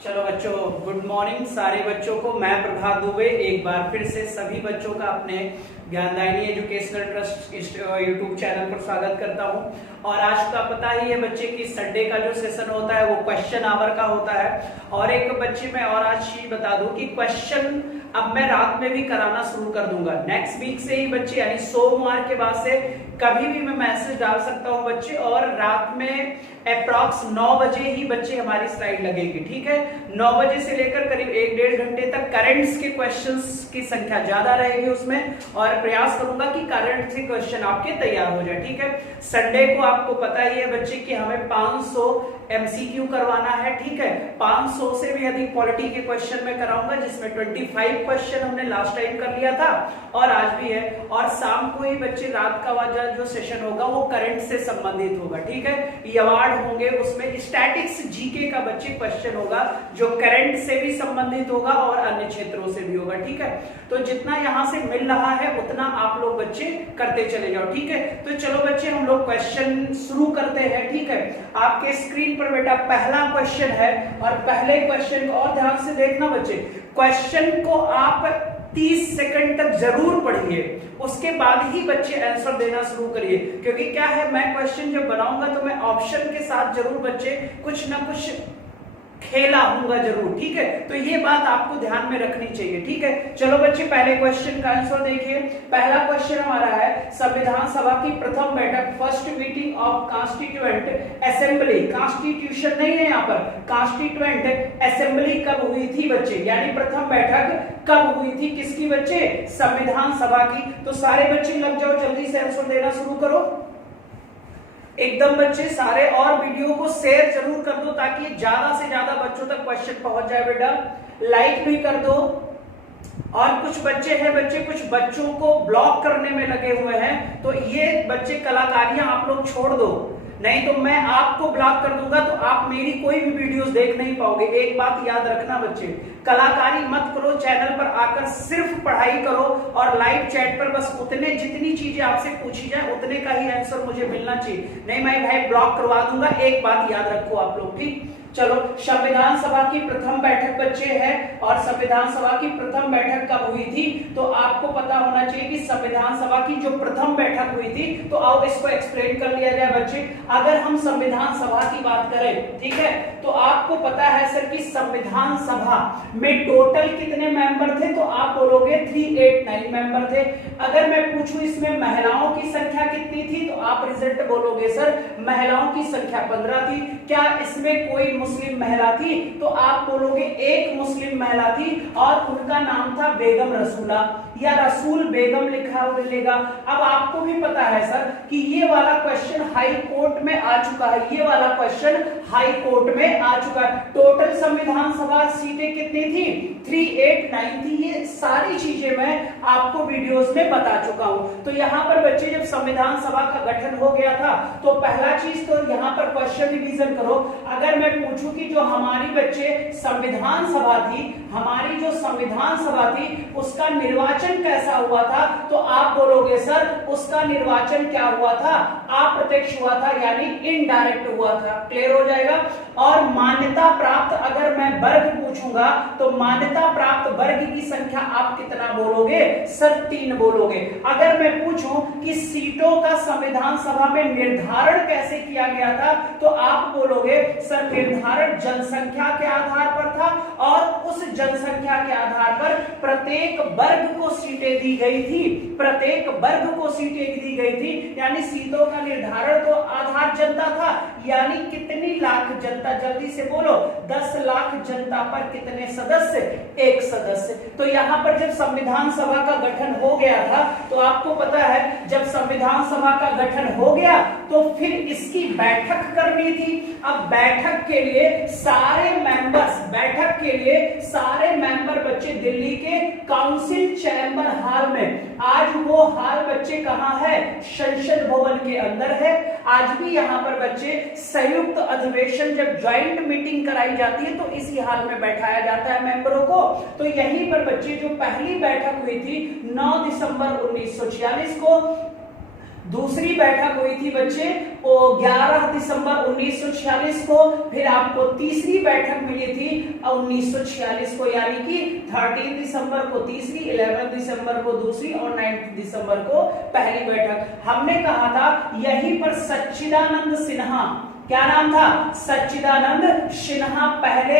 चलो बच्चों, good morning सारे बच्चों को। मैं प्रभात दुबे एक बार फिर से सभी बच्चों का अपने ज्ञानदायिनी एजुकेशनल ट्रस्ट यूट्यूब चैनल पर स्वागत करता हूं। और आज का पता ही है बच्चे की संडे का जो सेशन होता है वो क्वेश्चन आवर का होता है। और एक बच्चे मैं और आज ही बता दूं कि क्वेश्चन अब मैं रात में भी कराना शुरू कर दूंगा। नेक्स्ट वीक से ही बच्चे यानी सोमवार के बाद से कभी भी मैं मैसेज डाल सकता हूं बच्चे, और रात में अप्रॉक्स 9 बजे ही बच्चे हमारी स्लाइड लगेगी। ठीक है, 9 बजे से लेकर करीब 1-1.5 घंटे तक करंट्स के क्वेश्चंस की संख्या ज्यादा रहेगी उसमें, और प्रयास करूंगा कि करंट से क्वेश्चन आपके तैयार हो जाए। ठीक है, संडे को आपको पता ही है बच्चे कि हमें 500 एमसीक्यू करवाना है। ठीक है, 500 से भी अधिक पॉलिटी के क्वेश्चन में कराऊंगा, जिसमें 25 क्वेश्चन हमने लास्ट टाइम कर लिया था और आज भी है। और शाम को ही बच्चे रात का वाला जो सेशन होगा वो करंट से संबंधित होगा। ठीक है, ये अवार्ड होंगे, उसमें स्टैटिक्स जीके का बच्चे क्वेश्चन होगा जो करंट से भी संबंधित होगा और अन्य क्षेत्रों से भी होगा। ठीक है, तो जितना यहां से मिल रहा है उतना आप लोग बच्चे करते चले जाओ। ठीक है, तो चलो बच्चे हम लोग क्वेश्चन शुरू करते हैं। ठीक है, आपके स्क्रीन पर बेटा पहला क्वेश्चन है, और पहले क्वेश्चन को और ध्यान से देखना बच्चे, क्वेश्चन को आप 30 सेकंड तक जरूर पढ़िए, उसके बाद ही बच्चे आंसर देना शुरू करिए। क्योंकि क्या है, मैं क्वेश्चन जब बनाऊंगा तो मैं ऑप्शन के साथ जरूर बच्चे कुछ ना कुछ खेला हूंगा जरूर। ठीक है, तो ये बात आपको ध्यान में रखनी चाहिए। ठीक है, चलो बच्चे पहले क्वेश्चन का आंसर देखिए। पहला क्वेश्चन हमारा है, संविधान सभा की प्रथम बैठक, first meeting of constituent assembly, constitution नहीं है यहाँ पर, कॉन्स्टिट्यूएंट असेंबली कब हुई थी बच्चे, यानी प्रथम बैठक कब हुई थी, किसकी बच्चे, संविधान सभा की। तो सारे बच्चे लग जाओ, जल्दी से आंसर देना शुरू करो एकदम बच्चे सारे, और वीडियो को शेयर जरूर कर दो ताकि ज्यादा से ज्यादा बच्चों तक क्वेश्चन पहुंच जाए। बेटा लाइक भी कर दो। और कुछ बच्चे हैं बच्चे, कुछ बच्चों को ब्लॉक करने में लगे हुए हैं, तो ये बच्चे कलाकारियां आप लोग छोड़ दो, नहीं तो मैं आपको ब्लॉक कर दूंगा तो आप मेरी कोई भी वीडियोस देख नहीं पाओगे। एक बात याद रखना बच्चे, कलाकारी मत करो, चैनल पर आकर सिर्फ पढ़ाई करो, और लाइव चैट पर बस उतने जितनी चीजें आपसे पूछी जाए उतने का ही आंसर मुझे मिलना चाहिए, नहीं मैं भाई ब्लॉक करवा दूंगा। एक बात याद रखो आप लोग। ठीक, चलो संविधान सभा की प्रथम बैठक बच्चे है, और संविधान सभा की प्रथम बैठक कब हुई थी, तो आपको पता होना चाहिए कि संविधान सभा की जो प्रथम बैठक हुई थी, तो आओ इसको एक्सप्लेन कर लिया जाए बच्चे। अगर हम संविधान सभा की बात करें, ठीक है, तो आपको पता है सर कि संविधान सभा में टोटल कितने मेंबर थे, तो आप बोलोगे 389 मेंबर थे। अगर मैं पूछूं इसमें महिलाओं की संख्या कितनी थी, तो आप रिजल्ट बोलोगे सर महिलाओं की संख्या 15 थी। क्या इसमें कोई मुस्लिम महिला थी, तो आप बोलोगे एक मुस्लिम महिला थी, और उनका नाम था बेगम रसूला, या रसूल बेगम लिखा मिलेगा। अब आपको भी पता है सर कि ये वाला क्वेश्चन हाई कोर्ट में आ चुका है, ये वाला क्वेश्चन हाई कोर्ट में आ चुका है। टोटल संविधान सभा सीटें कितनी थी, 389 थी। ये सारी चीजें मैं आपको वीडियोस में बता चुका हूं। तो यहाँ पर बच्चे जब संविधान सभा का गठन हो गया था, तो पहला चीज तो यहाँ पर क्वेश्चन रिवीजन करो। अगर मैं पूछूं कि जो हमारी बच्चे संविधान सभा थी, हमारी जो संविधान सभा थी उसका निर्वाचन कैसा हुआ था, तो आप बोलोगे सर उसका निर्वाचन क्या हुआ था, अप्रत्यक्ष हुआ था, यानी इनडायरेक्ट हुआ था। क्लियर हो जाएगा। और मान्यता प्राप्त अगर मैं वर्ग पूछूंगा, तो मान्यता प्राप्त वर्ग की संख्या आप कितना बोलोगे सर, 3 बोलोगे। अगर मैं पूछूं कि सीटों का संविधान सभा में निर्धारण कैसे किया गया था, तो आप बोलोगे सर निर्धारण जनसंख्या के आधार पर था, और उस जनसंख्या के आधार पर प्रत्येक वर्ग को सीटें दी गई थी, प्रत्येक वर्ग को सीटें दी गई थी, यानी सीटों का निर्धारण तो आधार जनता था, यानी कितनी लाख जनता, जल्दी से बोलो, 10 लाख जनता पर कितने सदस्य, एक सदस्य। तो यहाँ पर जब संविधान सभा का गठन हो गया था, तो आपको पता है जब संविधान सभा का गठन हो गया तो फिर इसकी बैठक करनी थी। अब बैठक के लिए सारे मेंबर्स, बैठक के लिए सारे मेंबर बच्चे दिल्ली के काउंसिल चैम्बर हाल में, आज वो हाल बच्चे कहाँ है, संसद भवन के अंदर है। आज भी यहाँ पर बच्चे संयुक्त अधिवेशन जब ज्वाइंट मीटिंग कराई जाती है तो इसी हाल में बैठाया जाता है मेंबरों को। तो यहीं पर बच्चे जो पहली बैठक हुई थी 9 दिसंबर 1946 को, दूसरी बैठक हुई थी बच्चे वो 11 दिसंबर 1946 को। फिर आपको तीसरी बैठक मिली थी 1946 को, यानी कि 13 दिसंबर को तीसरी, 11 दिसंबर को दूसरी और 9 दिसंबर को पहली बैठक। हमने कहा था यहीं पर सच्चिदानंद सिन्हा, क्या नाम था, सच्चिदानंद सिन्हा पहले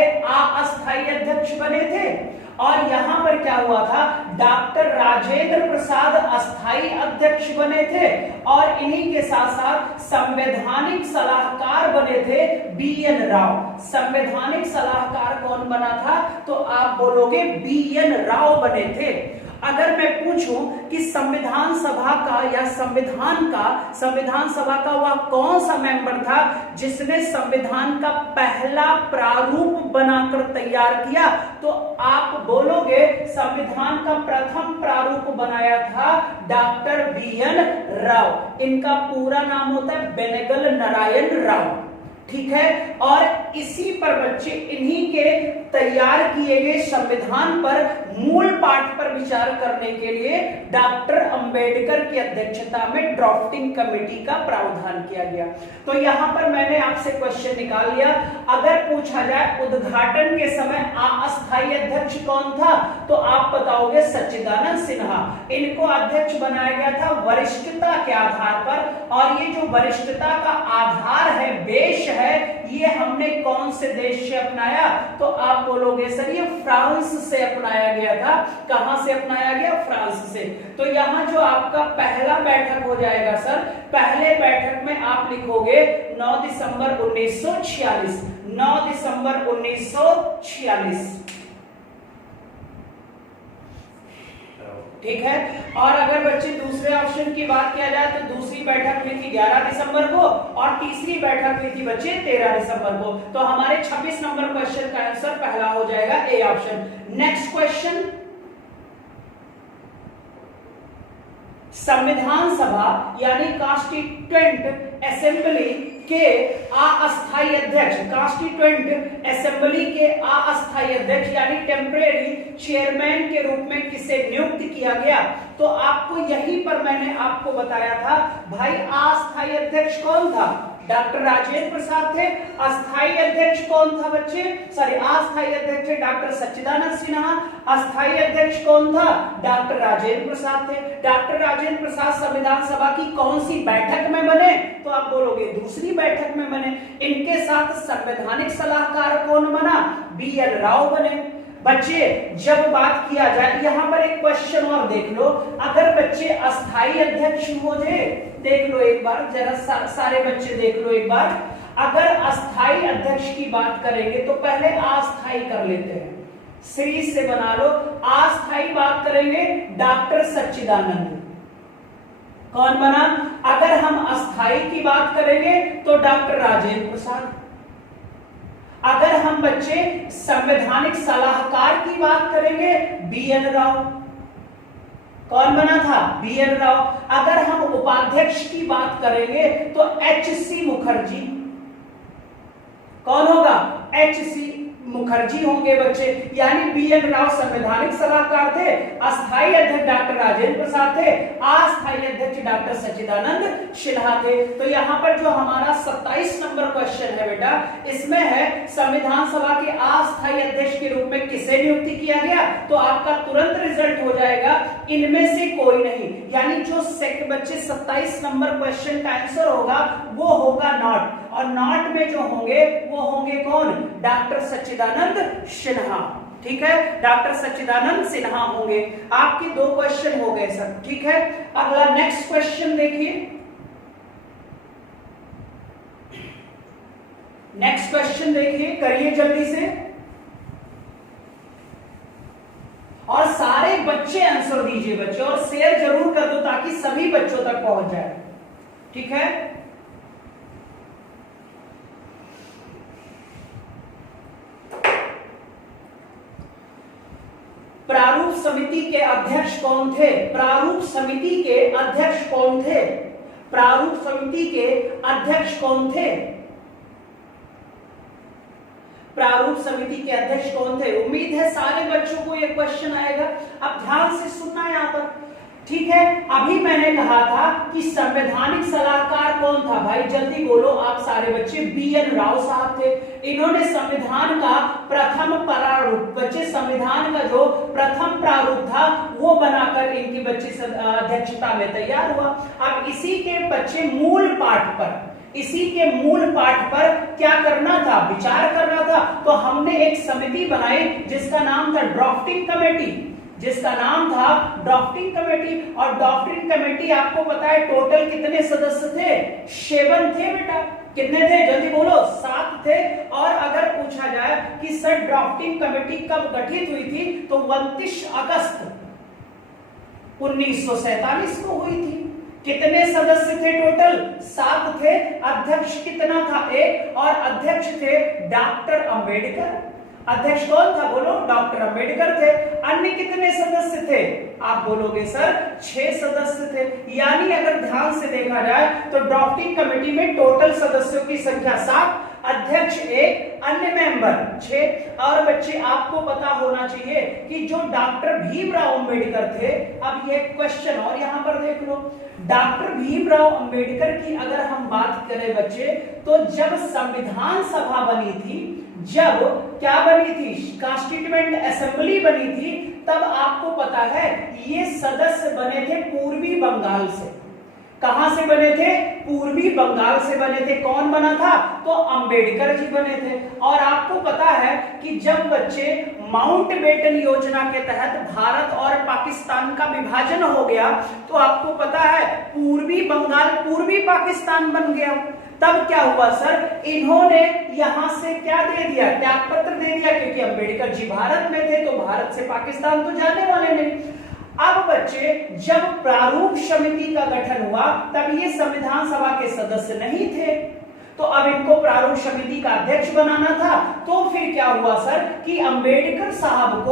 अस्थायी अध्यक्ष बने थे। और यहां पर क्या हुआ था, डॉक्टर राजेंद्र प्रसाद अस्थायी अध्यक्ष बने थे। और इन्हीं के साथ साथ संवैधानिक सलाहकार बने थे BN राव। संवैधानिक सलाहकार कौन बना था, तो आप बोलोगे BN राव बने थे। अगर मैं पूछूं कि संविधान सभा का या संविधान सभा का वह कौन सा मेंबर था जिसने संविधान का पहला प्रारूप बनाकर तैयार किया, तो आप बोलोगे संविधान का प्रथम प्रारूप बनाया था डॉक्टर BN राव। इनका पूरा नाम होता है बेनेगल नारायण राव, ठीक है। और इसी पर बच्चे इन्हीं के तैयार किए गए संविधान पर मूल पाठ पर विचार करने के लिए डॉक्टर अंबेडकर की अध्यक्षता में ड्राफ्टिंग कमेटी का प्रावधान किया गया। तो यहां पर मैंने आपसे क्वेश्चन निकाल लिया। अगर पूछा जाए उद्घाटन के समय अस्थायी अध्यक्ष कौन था, तो आप बताओगे सच्चिदानंद सिन्हा। इनको अध्यक्ष बनाया गया था वरिष्ठता के आधार पर। और ये जो वरिष्ठता का आधार है, बेस है, ये हमने कौन से देश से अपनाया, तो आप बोलोगे सर ये फ्रांस से अपनाया गया था। कहां से अपनाया गया, फ्रांस से। तो यहां जो आपका पहला बैठक हो जाएगा सर, पहले बैठक में आप लिखोगे 9 दिसंबर 1946, 9 दिसंबर 1946, ठीक है। और अगर बच्चे दूसरे ऑप्शन की बात किया जाए तो दूसरी बैठक हुई थी 11 दिसंबर को और तीसरी बैठक हुई थी बच्चे 13 दिसंबर को। तो हमारे 26 नंबर क्वेश्चन का आंसर पहला हो जाएगा ए ऑप्शन। नेक्स्ट क्वेश्चन, संविधान सभा यानी कॉन्स्टिट्यूएंट असेंबली के अस्थायी अध्यक्ष, कॉन्स्टिट्यूएंट असेंबली के अस्थायी अध्यक्ष यानी टेम्परेरी चेयरमैन के रूप में किसे नियुक्त किया गया, तो आपको यहीं पर मैंने आपको बताया था भाई अस्थायी अध्यक्ष कौन था, डॉक्टर राजेंद्र प्रसाद थे। अस्थायी अध्यक्ष कौन था बच्चे, सॉरी अस्थायी अध्यक्ष डॉक्टर सच्चिदानंद सिन्हा। अस्थायी अध्यक्ष कौन था, डॉक्टर राजेंद्र प्रसाद थे। डॉक्टर राजेंद्र प्रसाद संविधान सभा की कौन सी बैठक में बने, तो आप बोलोगे दूसरी बैठक में बने। इनके साथ संवैधानिक सलाहकार कौन बना, BN राव बने। बच्चे जब बात किया जाए, यहां पर एक क्वेश्चन और देख लो, अगर बच्चे अस्थायी अध्यक्ष हो जाए, देख लो एक बार जरा सारे बच्चे देख लो एक बार। अगर अस्थायी अध्यक्ष की बात करेंगे तो पहले अस्थायी कर लेते हैं, सीरीज से बना लो। अस्थायी बात करेंगे डॉक्टर सच्चिदानंद, कौन बना। अगर हम अस्थायी की बात करेंगे तो डॉक्टर राजेंद्र प्रसाद। अगर हम बच्चे संवैधानिक सलाहकार की बात करेंगे BN राव, कौन बना था, BN राव। अगर हम उपाध्यक्ष की बात करेंगे तो HC मुखर्जी, कौन होगा, HC मुखर्जी होंगे बच्चे। यानी BN राव संवैधानिक सलाहकार थे, अस्थायी अध्यक्ष डॉक्टर राजेंद्र प्रसाद थे, अस्थायी अध्यक्ष डॉक्टर सच्चिदानंद सिन्हा थे। तो यहाँ पर जो हमारा 27 नंबर क्वेश्चन है बेटा, इसमें है संविधान सभा के अस्थायी अध्यक्ष के रूप में किसे नियुक्ति किया गया, तो आपका तुरंत रिजल्ट हो जाएगा इनमें से कोई नहीं। यानी जो बच्चे 27 नंबर क्वेश्चन का आंसर होगा वो होगा नॉट, और नॉट में जो होंगे वो होंगे कौन, डॉक्टर सच्चिदानंद सिन्हा, ठीक है, डॉक्टर सच्चिदानंद सिन्हा होंगे। आपके 2 क्वेश्चन हो गए सर, ठीक है। अगला नेक्स्ट क्वेश्चन देखिए, नेक्स्ट क्वेश्चन देखिए, करिए जल्दी से और सारे बच्चे आंसर दीजिए बच्चे, और शेयर जरूर कर दो ताकि सभी बच्चों तक पहुंच जाए, ठीक है। प्रारूप समिति के अध्यक्ष कौन थे, प्रारूप समिति के अध्यक्ष कौन थे, प्रारूप समिति के अध्यक्ष कौन थे, प्रारूप समिति के अध्यक्ष कौन थे। उम्मीद है सारे बच्चों को यह क्वेश्चन आएगा। अब ध्यान से सुनना यहां पर, ठीक है। अभी मैंने कहा था कि संवैधानिक सलाहकार कौन था भाई, जल्दी बोलो आप सारे बच्चे, BN राव साहब थे। इन्होंने संविधान का प्रथम प्रारूप, बच्चे संविधान का जो प्रथम प्रारूप था वो बनाकर इनकी बच्चे अध्यक्षता में तैयार हुआ। अब इसी के बच्चे मूल पाठ पर, इसी के मूल पाठ पर क्या करना था, विचार करना था। तो हमने एक समिति बनाई जिसका नाम था ड्राफ्टिंग कमेटी, जिसका नाम था ड्राफ्टिंग कमेटी। और ड्राफ्टिंग कमेटी आपको पता है टोटल कितने सदस्य थे, 7 थे बेटा। कितने थे जल्दी बोलो, 7 थे। और अगर पूछा जाए कि सर ड्राफ्टिंग कमेटी कब गठित हुई थी, तो 29 अगस्त 1947 को हुई थी। कितने सदस्य थे टोटल, 7 थे। अध्यक्ष कितना था, 1, और अध्यक्ष थे डॉक्टर अंबेडकर। अध्यक्ष कौन था बोलो, डॉक्टर अंबेडकर थे। अन्य कितने सदस्य थे, आप बोलोगे सर 6 सदस्य थे। यानी अगर ध्यान से देखा जाए तो ड्राफ्टिंग कमेटी में टोटल सदस्यों की संख्या 7, अध्यक्ष 1, अन्य मेंबर 6। और बच्चे आपको पता होना चाहिए कि जो डॉक्टर भीमराव अंबेडकर थे, अब ये क्वेश्चन और यहां पर देख लो, डॉक्टर भीमराव अंबेडकर की अगर हम बात करें बच्चे, तो जब संविधान सभा बनी थी, जब क्या बनी थी, कॉन्स्टिट्यूएंट असेंबली बनी थी, तब आपको पता है ये सदस्य बने थे पूर्वी बंगाल से। कहां से बने थे, पूर्वी बंगाल से बने थे। कौन बना था, तो अंबेडकर जी बने थे। और आपको पता है कि जब बच्चे माउंटबेटन योजना के तहत भारत और पाकिस्तान का विभाजन हो गया, तो आपको पता है पूर्वी बंगाल पूर्वी पाकिस्तान बन गया। तब क्या हुआ सर, इन्होंने यहां से क्या दे दिया, त्याग पत्र दे दिया, क्योंकि अंबेडकर जी भारत में थे, तो भारत से पाकिस्तान तो जाने वाले नहीं। अब बच्चे जब प्रारूप समिति का गठन हुआ, तब ये संविधान सभा के सदस्य नहीं थे, तो अब इनको प्रारूप समिति का अध्यक्ष बनाना था। तो फिर क्या हुआ सर कि अंबेडकर साहब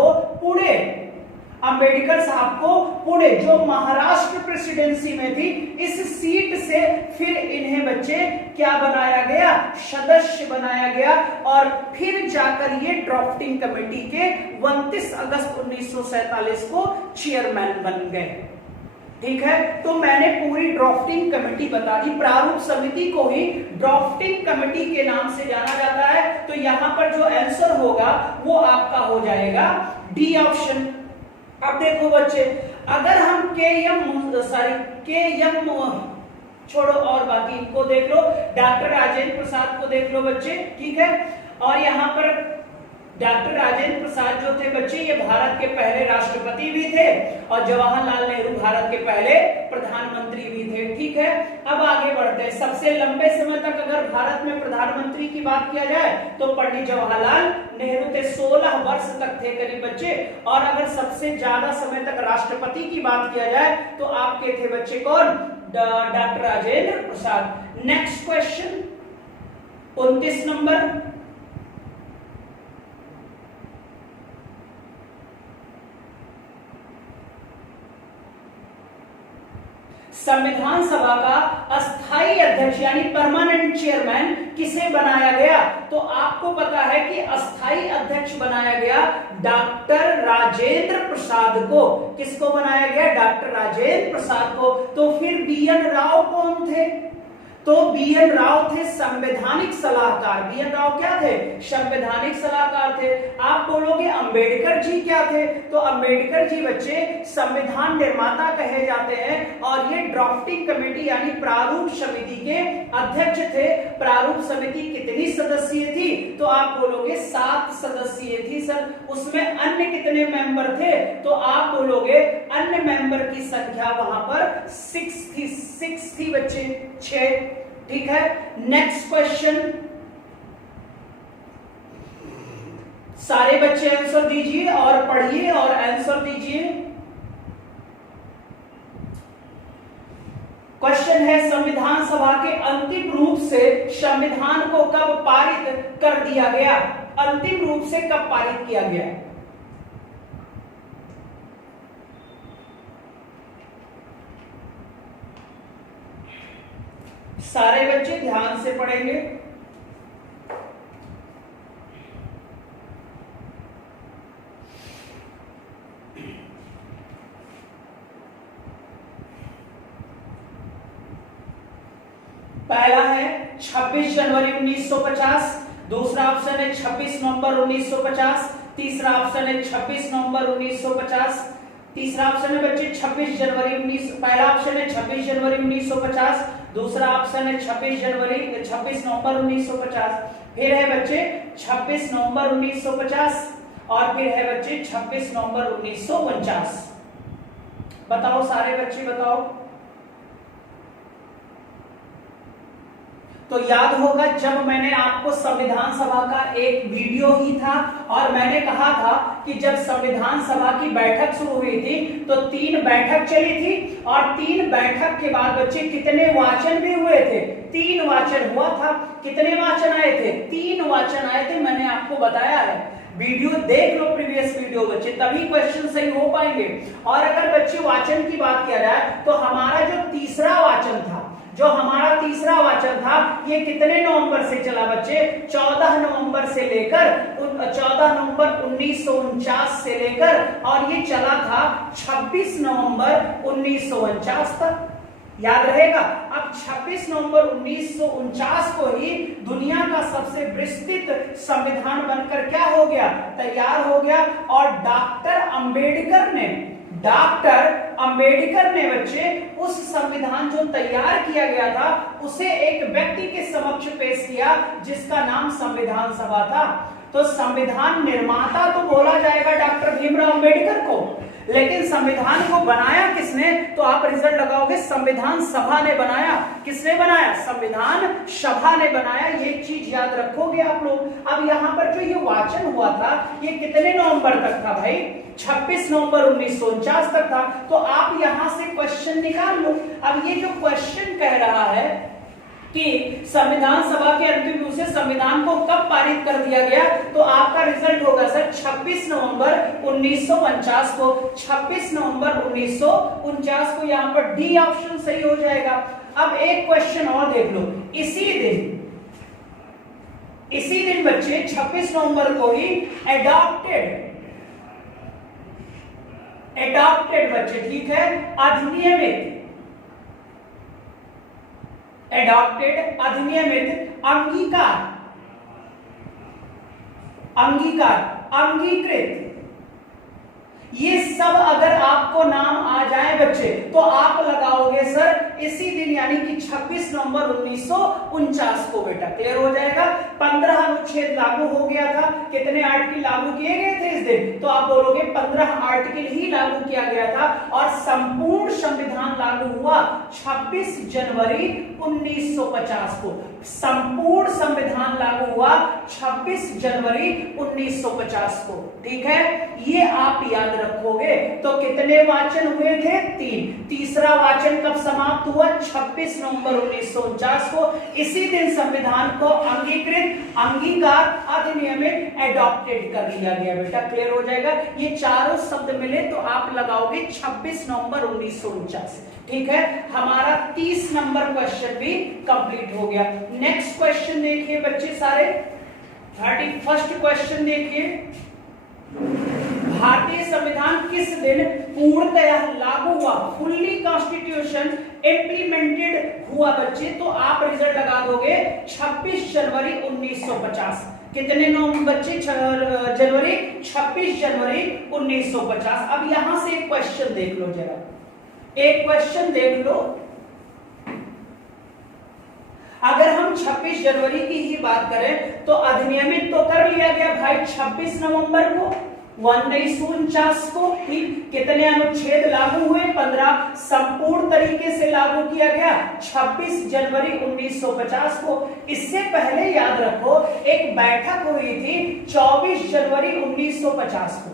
को पुणे जो महाराष्ट्र प्रेसिडेंसी में थी, इस सीट से फिर इन्हें बच्चे क्या बनाया गया, सदस्य बनाया गया। और फिर जाकर ये ड्राफ्टिंग कमेटी के 29 अगस्त 1947 को चेयरमैन बन गए। ठीक है, तो मैंने पूरी ड्राफ्टिंग कमेटी बता दी। प्रारूप समिति को ही ड्राफ्टिंग कमेटी के नाम से जाना जाता है। तो यहां पर जो आंसर होगा वो आपका हो जाएगा डी ऑप्शन। अब देखो बच्चे, अगर हम के एम छोड़ो और बाकी इनको देख लो, डॉक्टर राजेंद्र प्रसाद को देख लो बच्चे, ठीक है। और यहाँ पर डॉक्टर राजेंद्र प्रसाद जो थे बच्चे, ये भारत के पहले राष्ट्रपति भी थे और जवाहरलाल नेहरू भारत के पहले प्रधानमंत्री भी थे। ठीक है, अब आगे बढ़ते हैं। सबसे लंबे समय तक अगर भारत में प्रधानमंत्री की बात किया जाए तो पंडित जवाहरलाल नेहरू थे, 16 वर्ष तक थे करीब बच्चे। और अगर सबसे ज्यादा समय तक राष्ट्रपति की बात किया जाए तो आपके थे बच्चे कौन, doctor Rajendra Prasad. Next question 29 number, संविधान सभा का अस्थायी अध्यक्ष यानी परमानेंट चेयरमैन किसे बनाया गया, तो आपको पता है कि अस्थायी अध्यक्ष बनाया गया डॉक्टर राजेंद्र प्रसाद को। किसको बनाया गया, डॉक्टर राजेंद्र प्रसाद को। तो फिर BN राव कौन थे, तो BN राव थे संवैधानिक सलाहकार। BN राव क्या थे, संवैधानिक सलाहकार थे। आप बोलोगे अंबेडकर जी क्या थे, तो अंबेडकर जी बच्चे संविधान निर्माता कहे जाते हैं और ये ड्राफ्टिंग कमेटी यानी प्रारूप समिति के अध्यक्ष थे। प्रारूप समिति कितनी सदस्यीय थी, तो आप बोलोगे 7 सदस्यीय थी सर। उसमें अन्य कितने मेंबर थे, तो आप बोलोगे अन्य मेंबर की संख्या वहां पर 6 थी बच्चे, 6। ठीक है, नेक्स्ट क्वेश्चन, सारे बच्चे आंसर दीजिए और पढ़िए और आंसर दीजिए। क्वेश्चन है, संविधान सभा के अंतिम रूप से संविधान को कब पारित कर दिया गया, अंतिम रूप से कब पारित किया गया। सारे बच्चे ध्यान से पढ़ेंगे। 26 जनवरी 1950, दूसरा ऑप्शन है 26 नवंबर 1950, तीसरा ऑप्शन है 26 नवंबर 1950, तीसरा ऑप्शन है बच्चे 26 जनवरी 19, पहला ऑप्शन है 26 जनवरी 1950, दूसरा ऑप्शन है 26 नवंबर 1950, फिर है बच्चे 26 नवंबर 1950 और फिर है बच्चे 26 नवंबर 1949। बताओ सारे बच्चे बताओ। तो याद होगा जब मैंने आपको संविधान सभा का एक वीडियो ही था और मैंने कहा था कि जब संविधान सभा की बैठक शुरू हुई थी तो 3 बैठक चली थी और 3 बैठक के बाद बच्चे कितने वाचन भी हुए थे? 3 वाचन हुआ था। कितने वाचन आए थे? 3 वाचन आए थे, मैंने आपको बताया है। वीडियो देख लो, प्रीवियस वीडियो बच्चे, तभी क्वेश्चन सही हो पाएंगे। और अगर बच्चे वाचन की बात किया जाए तो हमारा जो तीसरा वाचन था, ये कितने नवंबर से चला बच्चे? 14 नवंबर से लेकर 14 नवंबर 1949 से लेकर और ये चला था 26 नवंबर 1949 तक। याद रहेगा। अब 26 नवंबर 1949 को ही दुनिया का सबसे विस्तृत संविधान बनकर क्या हो गया? तैयार हो गया। और डॉक्टर अंबेडकर ने बच्चे उस संविधान जो तैयार किया गया था उसे एक व्यक्ति के समक्ष पेश किया जिसका नाम संविधान सभा था। तो संविधान निर्माता तो बोला जाएगा डॉक्टर भीमराव अंबेडकर को, लेकिन संविधान को बनाया किसने? तो आप रिजल्ट लगाओगे संविधान सभा ने बनाया। किसने बनाया? संविधान सभा ने बनाया। ये चीज याद रखोगे आप लोग। अब यहाँ पर जो ये वाचन हुआ था ये कितने नवंबर तक था भाई? 26 नवंबर 1949 तक था। तो आप यहां से क्वेश्चन निकाल लो। अब ये जो क्वेश्चन कह रहा है कि संविधान सभा के अंतिम रूप से संविधान को कब पारित कर दिया गया, तो आपका रिजल्ट होगा सर 26 नवंबर 1949 को। 26 नवंबर 1949 को यहाँ पर डी ऑप्शन सही हो जाएगा। अब एक क्वेश्चन और देख लो। इसी दिन बच्चे 26 नवंबर को ही एडॉप्टेड बच्चे, ठीक है, अधिनियमित अंगीकृत, ये सब अगर आपको नाम आ जाए बच्चे तो आप लगाओगे सर इसी दिन यानी कि 26 नवंबर 1949 को। बेटा क्लियर हो जाएगा। 15 अनुच्छेद लागू हो गया था। कितने आर्टिकल लागू किए गए थे इस दिन? तो आप बोलोगे 15 आर्टिकल ही लागू किया गया था। और संपूर्ण संविधान लागू हुआ 26 जनवरी 1950 को। संपूर्ण संविधान लागू हुआ 26 जनवरी 1950 को। ठीक है, ये आप याद रखोगे। तो कितने वाचन हुए थे? 3। तीसरा वाचन कब समाप्त हुआ? 26 नवंबर 1949 को। इसी दिन संविधान को अंगीकार, अधिनियमित, एडॉप्टेड कर लिया गया। बेटा क्लियर हो जाएगा। ये चारों शब्द मिले तो आप लगाओगे 26 नवंबर 1949। ठीक है, हमारा 30 नंबर क्वेश्चन भी कंप्लीट हो गया। नेक्स्ट क्वेश्चन देखिए बच्चे सारे। 31st क्वेश्चन देखिए। भारतीय संविधान किस दिन पूर्णतः लागू हुआ? फुल्ली कॉन्स्टिट्यूशन इम्प्लीमेंटेड हुआ बच्चे? तो आप रिजल्ट लगा दोगे 26 जनवरी 1950। कितने नवंबर बच्चे? जनवरी, 26 जनवरी 1950। अब यहां से एक क्वेश्चन देख लो जरा, एक क्वेश्चन देख लो। अगर हम 26 जनवरी की ही बात करें तो अधिनियमित तो कर लिया गया भाई 26 नवंबर को 1949 को। ठीक, कितने अनुच्छेद लागू हुए? 15। संपूर्ण तरीके से लागू किया गया 26 जनवरी 1950 को। इससे पहले याद रखो एक बैठक हुई थी 24 जनवरी 1950 को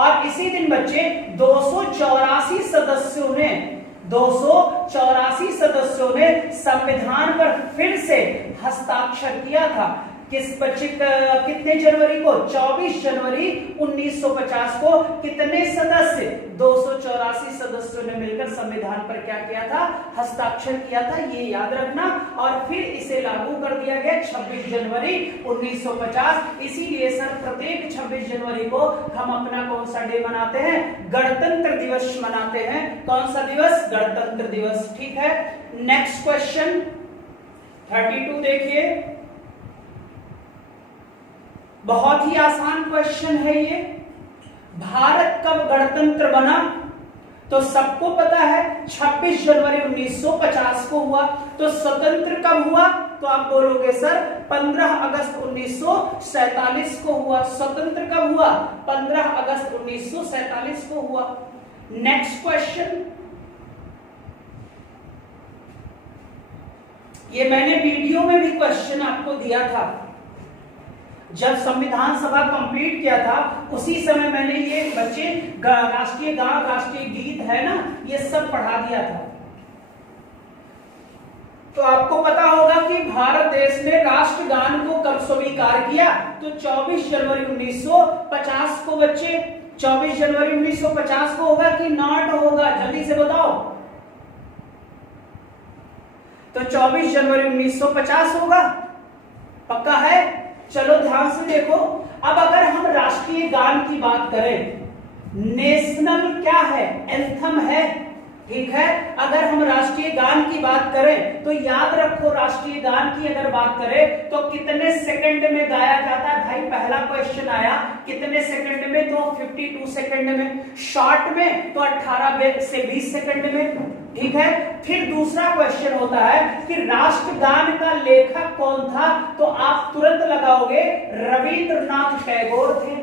और इसी दिन बच्चे 284 सदस्यों ने संविधान पर फिर से हस्ताक्षर किया था। किस बच्चे कितने जनवरी को? 24 जनवरी 1950 को। कितने सदस्य? 284 सदस्यों ने मिलकर संविधान पर क्या किया था? हस्ताक्षर किया था। ये याद रखना। और फिर इसे लागू कर दिया गया 26 जनवरी 1950। इसीलिए सर प्रत्येक 26 जनवरी को हम अपना कौन सा डे मनाते हैं? गणतंत्र दिवस मनाते हैं। कौन सा दिवस? गणतंत्र दिवस। ठीक है, नेक्स्ट क्वेश्चन 32 देखिए, बहुत ही आसान क्वेश्चन है ये। भारत कब गणतंत्र बना? तो सबको पता है 26 जनवरी 1950 को हुआ। तो स्वतंत्र कब हुआ? तो आप बोलोगे सर 15 अगस्त 1947 को हुआ। स्वतंत्र कब हुआ? 15 अगस्त 1947 को हुआ। नेक्स्ट क्वेश्चन, ये मैंने वीडियो में भी क्वेश्चन आपको दिया था, जब संविधान सभा कंप्लीट किया था उसी समय मैंने ये बच्चे राष्ट्रीय गान, राष्ट्रीय गीत है ना, ये सब पढ़ा दिया था। तो आपको पता होगा कि भारत देश ने राष्ट्रगान को कब स्वीकार किया? तो 24 जनवरी 1950 को बच्चे। 24 जनवरी 1950 को होगा कि नॉट होगा? जल्दी से बताओ। तो 24 जनवरी 1950 होगा, पक्का है? चलो ध्यान से देखो। अब अगर हम राष्ट्रीय गान की बात करें, नेशनल क्या है? एंथम है, ठीक है। अगर हम राष्ट्रीय गान की बात करें तो याद रखो, राष्ट्रीय गान की अगर बात करें तो कितने सेकंड में गाया जाता है? भाई पहला क्वेश्चन आया कितने सेकंड में? तो 52 सेकंड में। शॉर्ट में तो 18 से 20 सेकंड में, ठीक है। फिर दूसरा क्वेश्चन होता है कि राष्ट्रगान का लेखक कौन था? तो आप तुरंत लगाओगे रविंद्रनाथ टैगोर थे,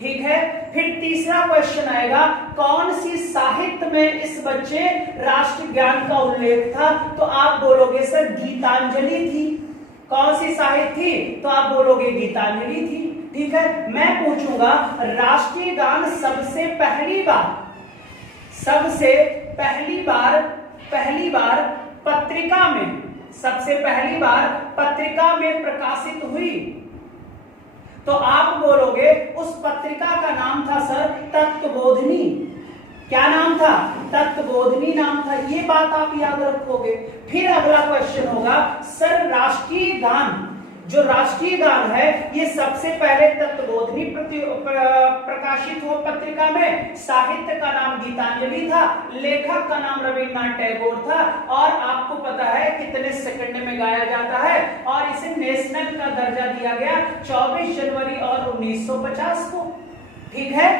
ठीक है। फिर तीसरा क्वेश्चन आएगा, कौन सी साहित्य में इस बच्चे राष्ट्रगान का उल्लेख था? तो आप बोलोगे सर गीतांजलि थी। कौन सी साहित्य थी? तो आप बोलोगे गीतांजलि थी, ठीक है। मैं पूछूंगा राष्ट्रीय गान सबसे पहली बार पत्रिका में, सबसे पहली बार पत्रिका में प्रकाशित हुई, तो आप बोलोगे उस पत्रिका का नाम था सर तत्वबोधिनी। क्या नाम था? तत्वबोधिनी नाम था। ये बात आप याद रखोगे। फिर अगला क्वेश्चन होगा, सर राष्ट्रीय गान, जो राष्ट्रीय गान है ये सबसे पहले तत्वबोधिनी प्रकाशित हुआ पत्रिका में। साहित्य का नाम गीतांजलि था, लेखक का नाम रविन्द्रनाथ टैगोर था, और आपको पता है कितने सेकंड में गाया जाता है, और इसे नेशनल का दर्जा दिया गया 24 जनवरी और 1950 को, ठीक है।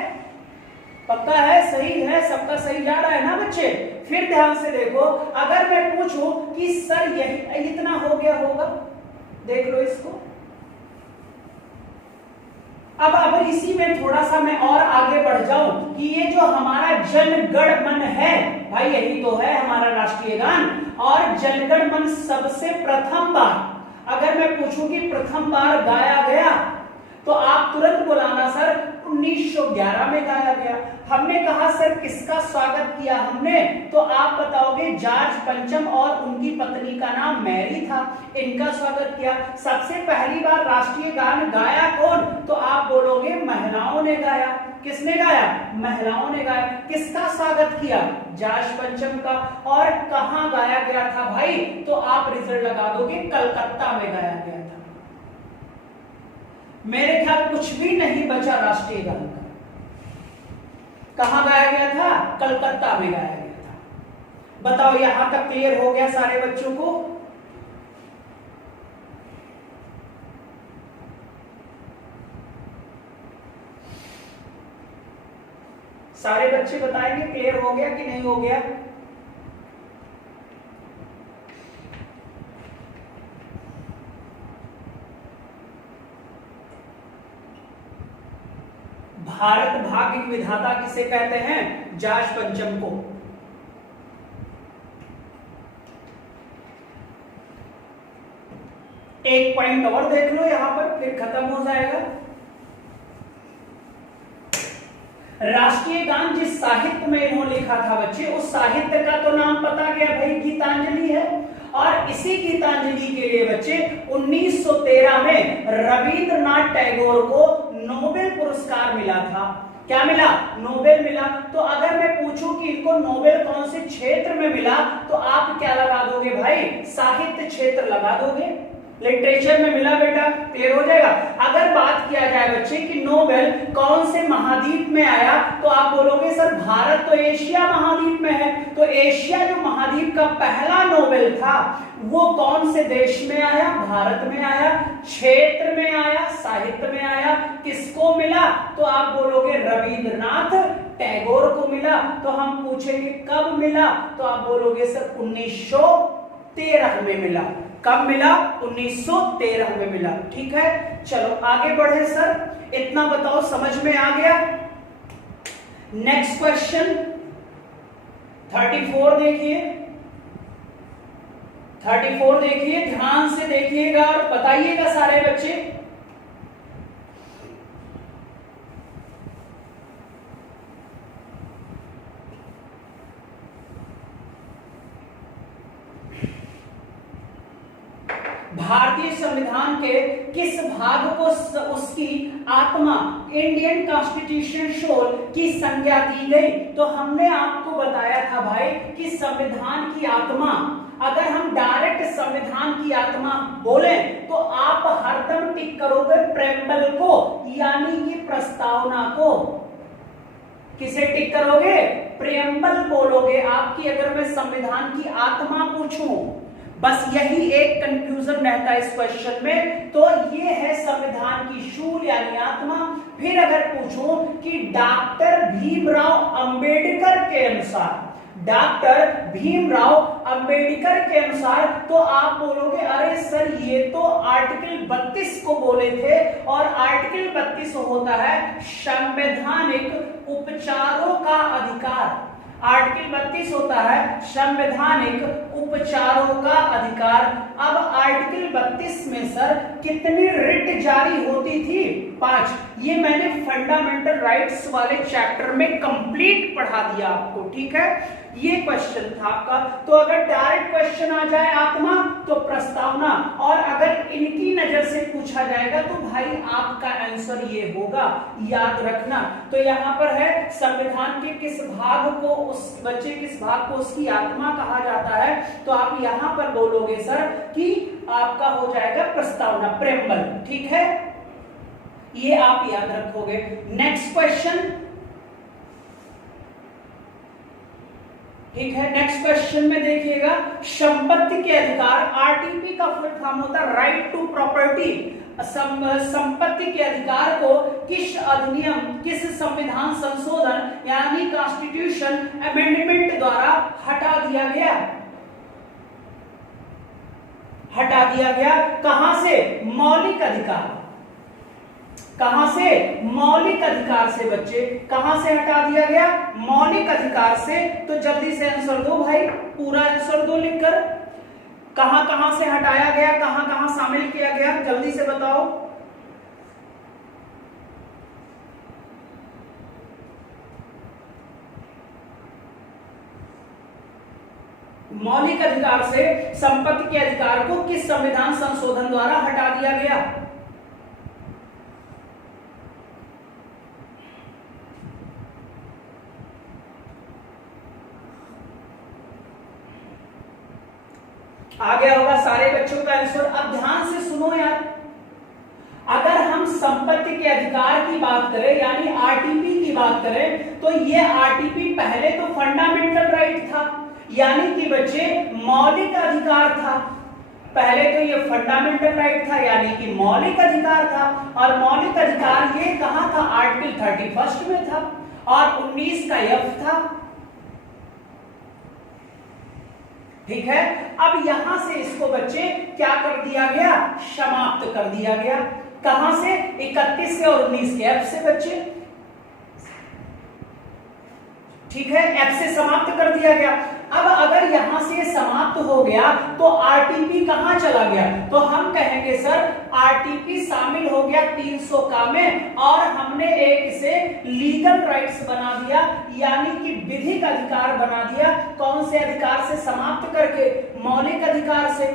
पक्का है? सही है? सबका सही जा रहा है ना बच्चे? फिर ध्यान से देखो, अगर मैं पूछूं कि सर यही इतना हो गया होगा, देख लो इसको। अब इसी में थोड़ा सा मैं और आगे बढ़ जाऊं कि ये जो हमारा जन गण मन है, भाई यही तो है हमारा राष्ट्रीय गान। और जन गण मन सबसे प्रथम बार, अगर मैं पूछूं कि प्रथम बार गाया गया, तो आप तुरंत बोलाना सर 1911 में गाया गया। हमने कहा सर किसका स्वागत किया हमने? तो आप बताओगे जॉर्ज पंचम और उनकी पत्नी का नाम मैरी था, इनका स्वागत किया। सबसे पहली बार राष्ट्रीय गान गाया कौन? तो आप बोलोगे महिलाओं ने गाया। किसने गाया? महिलाओं ने गाया। किसका स्वागत किया? जॉर्ज पंचम का। और कहां गाया गया था भाई? तो आप रिजल्ट लगा दोगे कलकत्ता में गाया गया था। मेरे ख्याल कुछ भी नहीं बचा राष्ट्रीय गान का। कहां गाया गया था? कलकत्ता में गाया गया था। बताओ यहां तक क्लियर हो गया सारे बच्चों को? सारे बच्चे बताएंगे क्लियर हो गया कि नहीं हो गया? भारत भाग्य की विधाता किसे कहते हैं? जॉर्ज पंचम को। एक पॉइंट और देख लो यहां पर, फिर खत्म हो जाएगा। राष्ट्रीय गान जिस साहित्य में इन्होंने लिखा था बच्चे, उस साहित्य का तो नाम पता गया भाई गीतांजलि है। और इसी गीतांजलि के लिए बच्चे 1913 में रविंद्रनाथ टैगोर को नोबेल पुरस्कार मिला था। क्या मिला? नोबेल मिला। तो अगर मैं पूछूं कि इनको नोबेल कौन से क्षेत्र में मिला, तो आप क्या लगा दोगे भाई? साहित्य क्षेत्र लगा दोगे, लिटरेचर में मिला बेटा, क्लियर हो जाएगा। अगर बात किया जाए बच्चे कि नोबेल कौन से महाद्वीप में आया, तो आप बोलोगे सर भारत तो एशिया महाद्वीप में है, तो एशिया जो महाद्वीप का पहला नोबेल था वो कौन से देश में आया, भारत में आया, क्षेत्र में आया, साहित्य में आया, किसको मिला, तो आप बोलोगे रविंद्रनाथ टैगोर को मिला। तो हम पूछेंगे कब मिला, तो आप बोलोगे सर 1913 में मिला। कब मिला, 1913 में मिला। ठीक है, चलो आगे बढ़े सर, इतना बताओ समझ में आ गया। नेक्स्ट क्वेश्चन 34 देखिए, 34 देखिए, ध्यान से देखिएगा और बताइएगा सारे बच्चे। भारतीय संविधान के किस भाग को उसकी आत्मा इंडियन कॉन्स्टिट्यूशन सोल की संज्ञा दी गई? तो हमने आपको बताया था भाई कि संविधान की आत्मा, अगर हम डायरेक्ट संविधान की आत्मा बोले तो आप हरदम टिक करोगे प्रेम्बल को, यानी कि प्रस्तावना को। किसे टिक करोगे? प्रेम्बल बोलोगे। आपकी अगर मैं संविधान की आत्मा पूछूं, बस यही एक कंफ्यूजन रहता है इस क्वेश्चन में, तो ये है संविधान की शूल यानी आत्मा। फिर अगर पूछूं कि डॉक्टर भीमराव अंबेडकर के अनुसार, डॉक्टर भीमराव अंबेडकर के अनुसार, तो आप बोलोगे अरे सर ये तो आर्टिकल 32 को बोले थे, और आर्टिकल 32 होता है संवैधानिक उपचारों का अधिकार। आर्टिकल 32 होता है संवैधानिक उपचारों का अधिकार। अब आर्टिकल 32 में सर कितनी रिट जारी होती थी? 5। ये मैंने फंडामेंटल राइट्स वाले चैप्टर में कंप्लीट पढ़ा दिया आपको। ठीक है, ये क्वेश्चन था आपका। तो अगर डायरेक्ट क्वेश्चन आ जाए आत्मा तो प्रस्तावना, और अगर इनकी नजर से पूछा जाएगा तो भाई आपका आंसर ये होगा, याद रखना। तो यहाँ पर है संविधान के किस भाग को, उस बच्चे किस भाग को उसकी आत्मा कहा जाता है, तो आप यहाँ पर बोलोगे सर कि आपका हो जाएगा प्रस्तावना, प्रेम्बल। ठीक है, ये आप याद रखोगे। नेक्स्ट क्वेश्चन, ठीक है, नेक्स्ट क्वेश्चन में देखिएगा, संपत्ति के अधिकार, आरटीपी का फुल फॉर्म होता है राइट टू प्रॉपर्टी। संपत्ति के अधिकार को किस अधिनियम, किस संविधान संशोधन यानी कॉन्स्टिट्यूशन अमेंडमेंट द्वारा हटा दिया गया? हटा दिया गया। कहां से? मौलिक अधिकार। कहां से? मौलिक अधिकार से बच्चे। कहां से हटा दिया गया? मौलिक अधिकार से। तो जल्दी से आंसर दो भाई, पूरा आंसर दो लिखकर। कहां कहां से हटाया गया, कहां कहां शामिल किया गया, जल्दी से बताओ। मौलिक अधिकार से संपत्ति के अधिकार को किस संविधान संशोधन द्वारा हटा दिया गया? आ गया होगा सारे बच्चों का आंसर। अब ध्यान से सुनो यार, अगर हम संपत्ति के अधिकार की बात करें यानी आरटीपी की बात करें, तो ये आरटीपी पहले तो फंडामेंटल राइट था, यानी कि बच्चे मौलिक अधिकार था। पहले तो ये फंडामेंटल राइट था यानी कि मौलिक अधिकार था, और मौलिक अधिकार ये कहां था? आर्टिकल 31 में था, और 19 का एफ था। ठीक है, अब यहां से इसको बच्चे क्या कर दिया गया? समाप्त कर दिया गया। कहां से? 31 से और 19 के एफ से बच्चे। ठीक है, एफ से समाप्त कर दिया गया। अब अगर यहां से समाप्त हो गया तो आरटीपी कहां चला गया? तो हम कहेंगे सर आरटीपी शामिल हो गया 300 का में, और हमने एक इसे लीगल राइट्स बना दिया, यानी कि विधिक अधिकार बना दिया। कौन से अधिकार से समाप्त करके? मौलिक अधिकार से।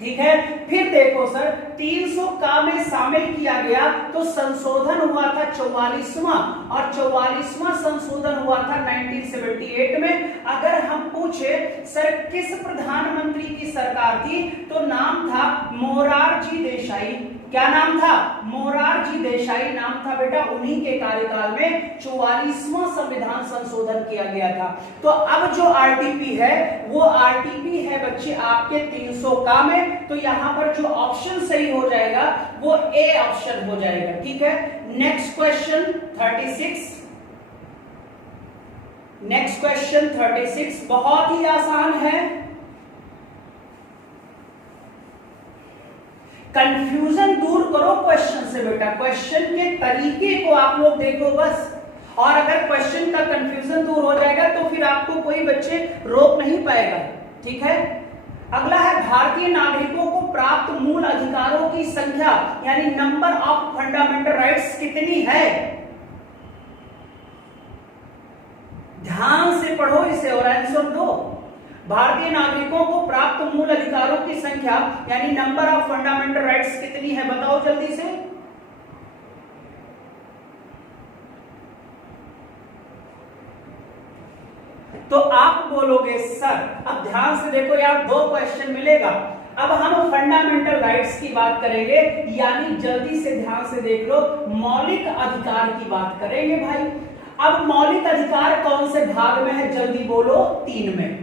ठीक है। फिर देखो सर 300 का में शामिल किया गया तो संशोधन हुआ था 44वां, और 44वां संशोधन हुआ था 1978 में। अगर हम पूछे सर किस प्रधानमंत्री की सरकार थी, तो नाम था मोरारजी देसाई। क्या नाम था? मोरारजी देसाई नाम था बेटा। उन्हीं के कार्यकाल में 44वां संविधान संशोधन किया गया था। तो अब जो आरटीपी है वो आरटीपी है बच्चे आपके 300 का में। तो यहां पर जो ऑप्शन सही हो जाएगा वो ए ऑप्शन हो जाएगा। ठीक है। Next question 36। नेक्स्ट क्वेश्चन 36 बहुत ही आसान है। कंफ्यूजन दूर करो क्वेश्चन से बेटा, क्वेश्चन के तरीके को आप लोग देखो बस। और अगर क्वेश्चन का कंफ्यूजन दूर हो जाएगा तो फिर आपको कोई बच्चे रोक नहीं पाएगा। ठीक है। अगला है भारतीय नागरिकों को प्राप्त मूल अधिकारों की संख्या यानी नंबर ऑफ फंडामेंटल राइट्स कितनी है? ध्यान से पढ़ो इसे और आंसर दो। भारतीय नागरिकों को प्राप्त मूल अधिकारों की संख्या यानी नंबर ऑफ फंडामेंटल राइट्स कितनी है? बताओ जल्दी से। तो आप बोलोगे सर, अब ध्यान से देखो यार, दो क्वेश्चन मिलेगा। अब हम फंडामेंटल राइट्स की बात करेंगे, यानी जल्दी से ध्यान से देख लो, मौलिक अधिकार की बात करेंगे भाई। अब मौलिक अधिकार कौन से भाग में है? जल्दी बोलो। 3 में।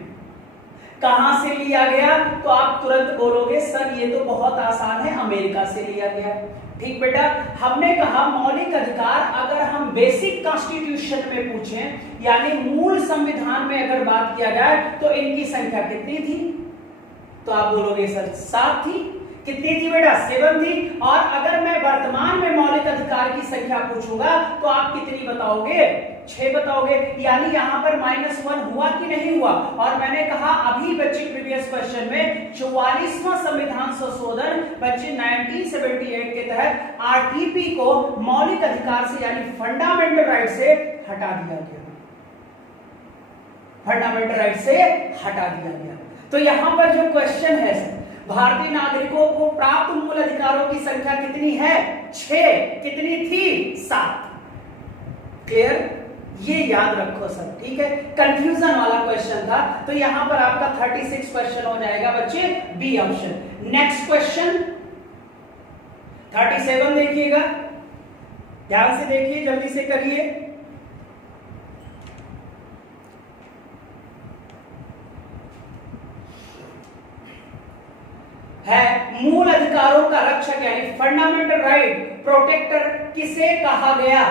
कहां से लिया गया? तो आप तुरंत बोलोगे सर ये तो बहुत आसान है, अमेरिका से लिया गया। ठीक बेटा। हमने कहा मौलिक अधिकार अगर हम बेसिक कॉन्स्टिट्यूशन में पूछें यानी मूल संविधान में अगर बात किया जाए तो इनकी संख्या कितनी थी? तो आप बोलोगे सर 7 थी। कितनी थी बेटा? 7 थी। और अगर मैं वर्तमान में मौलिक अधिकार की संख्या पूछूंगा तो आप कितनी बताओगे? 6 बताओगे। यानी यहां पर -1 हुआ कि नहीं हुआ? और मैंने कहा अभी बच्चे प्रीवियस क्वेश्चन में 44वां संविधान संशोधन बच्चे 1978 के तहत आरटीपी को मौलिक अधिकार से यानी फंडामेंटल राइट से हटा दिया गया। फंडामेंटल राइट से हटा दिया गया। तो यहां पर जो क्वेश्चन है भारतीय नागरिकों को प्राप्त मूल अधिकारों की संख्या कितनी है? 6। कितनी थी? 7। क्लियर? ये याद रखो सब। ठीक है। कंफ्यूजन वाला क्वेश्चन था। तो यहां पर आपका 36 क्वेश्चन हो जाएगा बच्चे, बी ऑप्शन। नेक्स्ट क्वेश्चन 37 देखिएगा, ध्यान से देखिए, जल्दी से करिए। है मूल अधिकारों का रक्षक यानी फंडामेंटल राइट प्रोटेक्टर किसे कहा गया?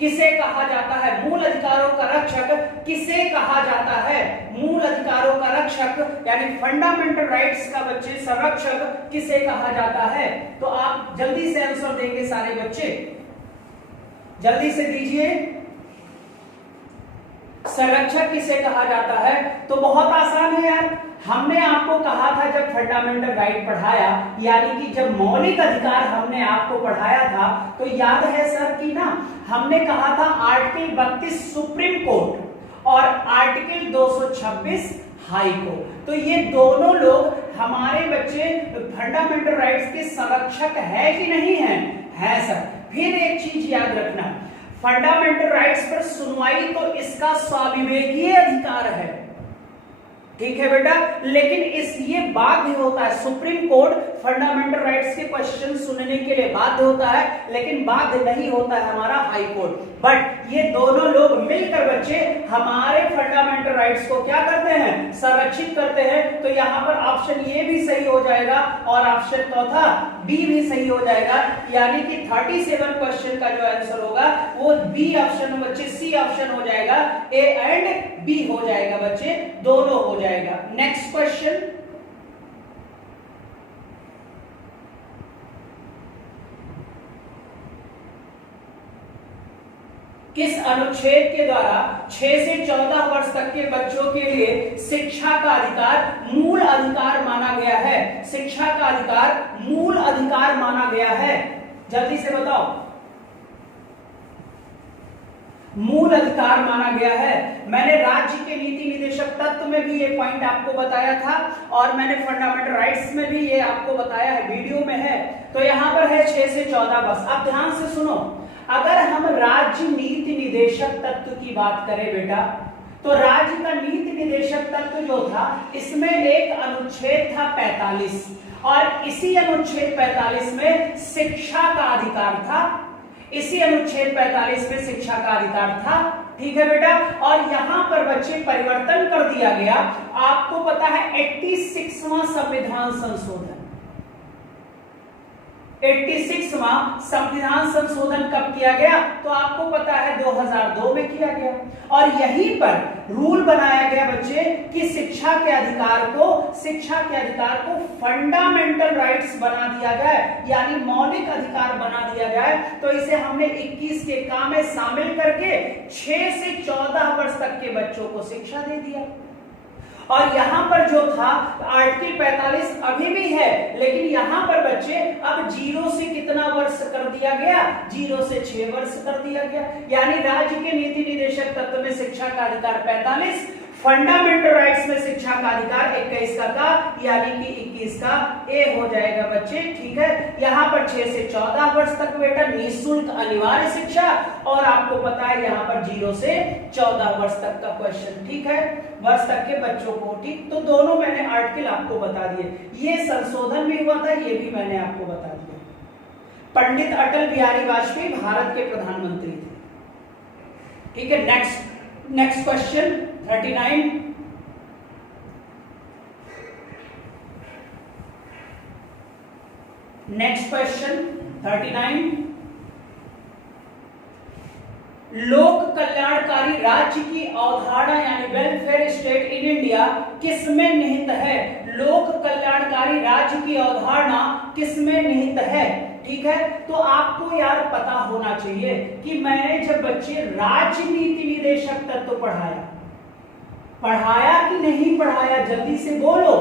किसे कहा जाता है? मूल अधिकारों का रक्षक किसे कहा जाता है? मूल अधिकारों का रक्षक यानी फंडामेंटल राइट्स का बच्चे संरक्षक किसे कहा जाता है? तो आप जल्दी से आंसर देंगे सारे बच्चे, जल्दी से दीजिए। संरक्षक किसे कहा जाता है? तो बहुत आसान है यार। हमने आपको कहा था जब फंडामेंटल राइट पढ़ाया, यानी कि जब मौलिक अधिकार हमने आपको पढ़ाया था, तो याद है सर कि ना हमने कहा था आर्टिकल 32 सुप्रीम कोर्ट और आर्टिकल 226 हाई कोर्ट। तो ये दोनों लोग हमारे बच्चे फंडामेंटल राइट्स के संरक्षक है कि नहीं है? है सर। फिर एक चीज याद रखना, फंडामेंटल राइट्स पर सुनवाई तो इसका स्वाविवेकीय अधिकार है। ठीक है बेटा। लेकिन इस ये बाध्य होता है, सुप्रीम कोर्ट फंडामेंटल राइट्स के क्वेश्चन सुनने के लिए बाध्य होता है, लेकिन बाध्य नहीं होता है हमारा हाई कोर्ट। बट ये दोनों लोग मिलकर बच्चे हमारे फंडामेंटल राइट्स को क्या करते हैं? संरक्षित करते हैं। तो यहां पर ऑप्शन ए भी सही हो जाएगा और ऑप्शन चौथा बी भी सही हो जाएगा। यानी कि 37 क्वेश्चन का जो आंसर होगा वो बी ऑप्शन बच्चे, सी ऑप्शन हो जाएगा, ए एंड बी हो जाएगा बच्चे, दोनों हो जाएगा। नेक्स्ट क्वेश्चन किस अनुच्छेद के द्वारा 6 से 14 वर्ष तक के बच्चों के लिए शिक्षा का अधिकार मूल अधिकार माना गया है? शिक्षा का अधिकार मूल अधिकार माना गया है, जल्दी से बताओ। मूल अधिकार माना गया है। मैंने राज्य के नीति निदेशक तत्व में भी ये पॉइंट आपको बताया था और मैंने फंडामेंटल राइट्स में भी ये आपको बताया है, वीडियो में है। तो यहाँ पर है 6 से 14 बस। अब ध्यान से सुनो, अगर हम राज्य नीति निदेशक तत्व की बात करें बेटा, तो राज्य का नीति निदेशक तत्व जो था, इसमें एक अनुच्छेद था 45 और इसी अनुच्छेद 45 में शिक्षा का अधिकार था। इसी अनुच्छेद 45 में शिक्षा का अधिकार था। ठीक है बेटा, और यहां पर बच्चे परिवर्तन कर दिया गया। आपको पता है 86वां संविधान संशोधन, 86वां संविधान संशोधन कब किया गया? तो आपको पता है 2002 में किया गया और यहीं पर रूल बनाया गया बच्चे कि शिक्षा के अधिकार को फंडामेंटल राइट्स बना दिया जाए, यानी मौलिक अधिकार बना दिया जाए। तो इसे हमने 21 के काम में शामिल करके 6 से 14 वर्ष तक के बच्चों को शिक्षा दे दिया। और यहां पर जो था आर्टिकल 45 अभी भी है, लेकिन यहां पर बच्चे अब 0 से कितना वर्ष कर दिया गया? 0 से 6 वर्ष कर दिया गया। यानी राज्य के नीति निदेशक तत्व में शिक्षा का अधिकार 45, फंडामेंटल राइट्स में शिक्षा का अधिकार 21 का यानी कि 21 का ए हो जाएगा बच्चे। ठीक है, यहाँ पर 6 से 14 वर्ष तक बेटा निःशुल्क अनिवार्य शिक्षा, और आपको पता है यहाँ पर 0 से 14 वर्ष तक का क्वेश्चन। ठीक है, वर्ष तक के बच्चों को। ठीक, तो दोनों मैंने आर्टिकल आपको बता दिए। ये संशोधन भी हुआ था, ये भी मैंने आपको बता दिया। पंडित अटल बिहारी वाजपेयी भारत के प्रधानमंत्री थे। ठीक है, नेक्स्ट क्वेश्चन 39। Next question 39। लोक कल्याणकारी राज्य की अवधारणा यानी वेलफेयर स्टेट इन इंडिया किसमें निहित है? लोक कल्याणकारी राज्य की अवधारणा किसमें निहित है? ठीक है, तो आपको यार पता होना चाहिए कि मैंने जब बच्चे राज्य नीति निदेशक तत्व पढ़ाया कि नहीं पढ़ाया, जल्दी से बोलो।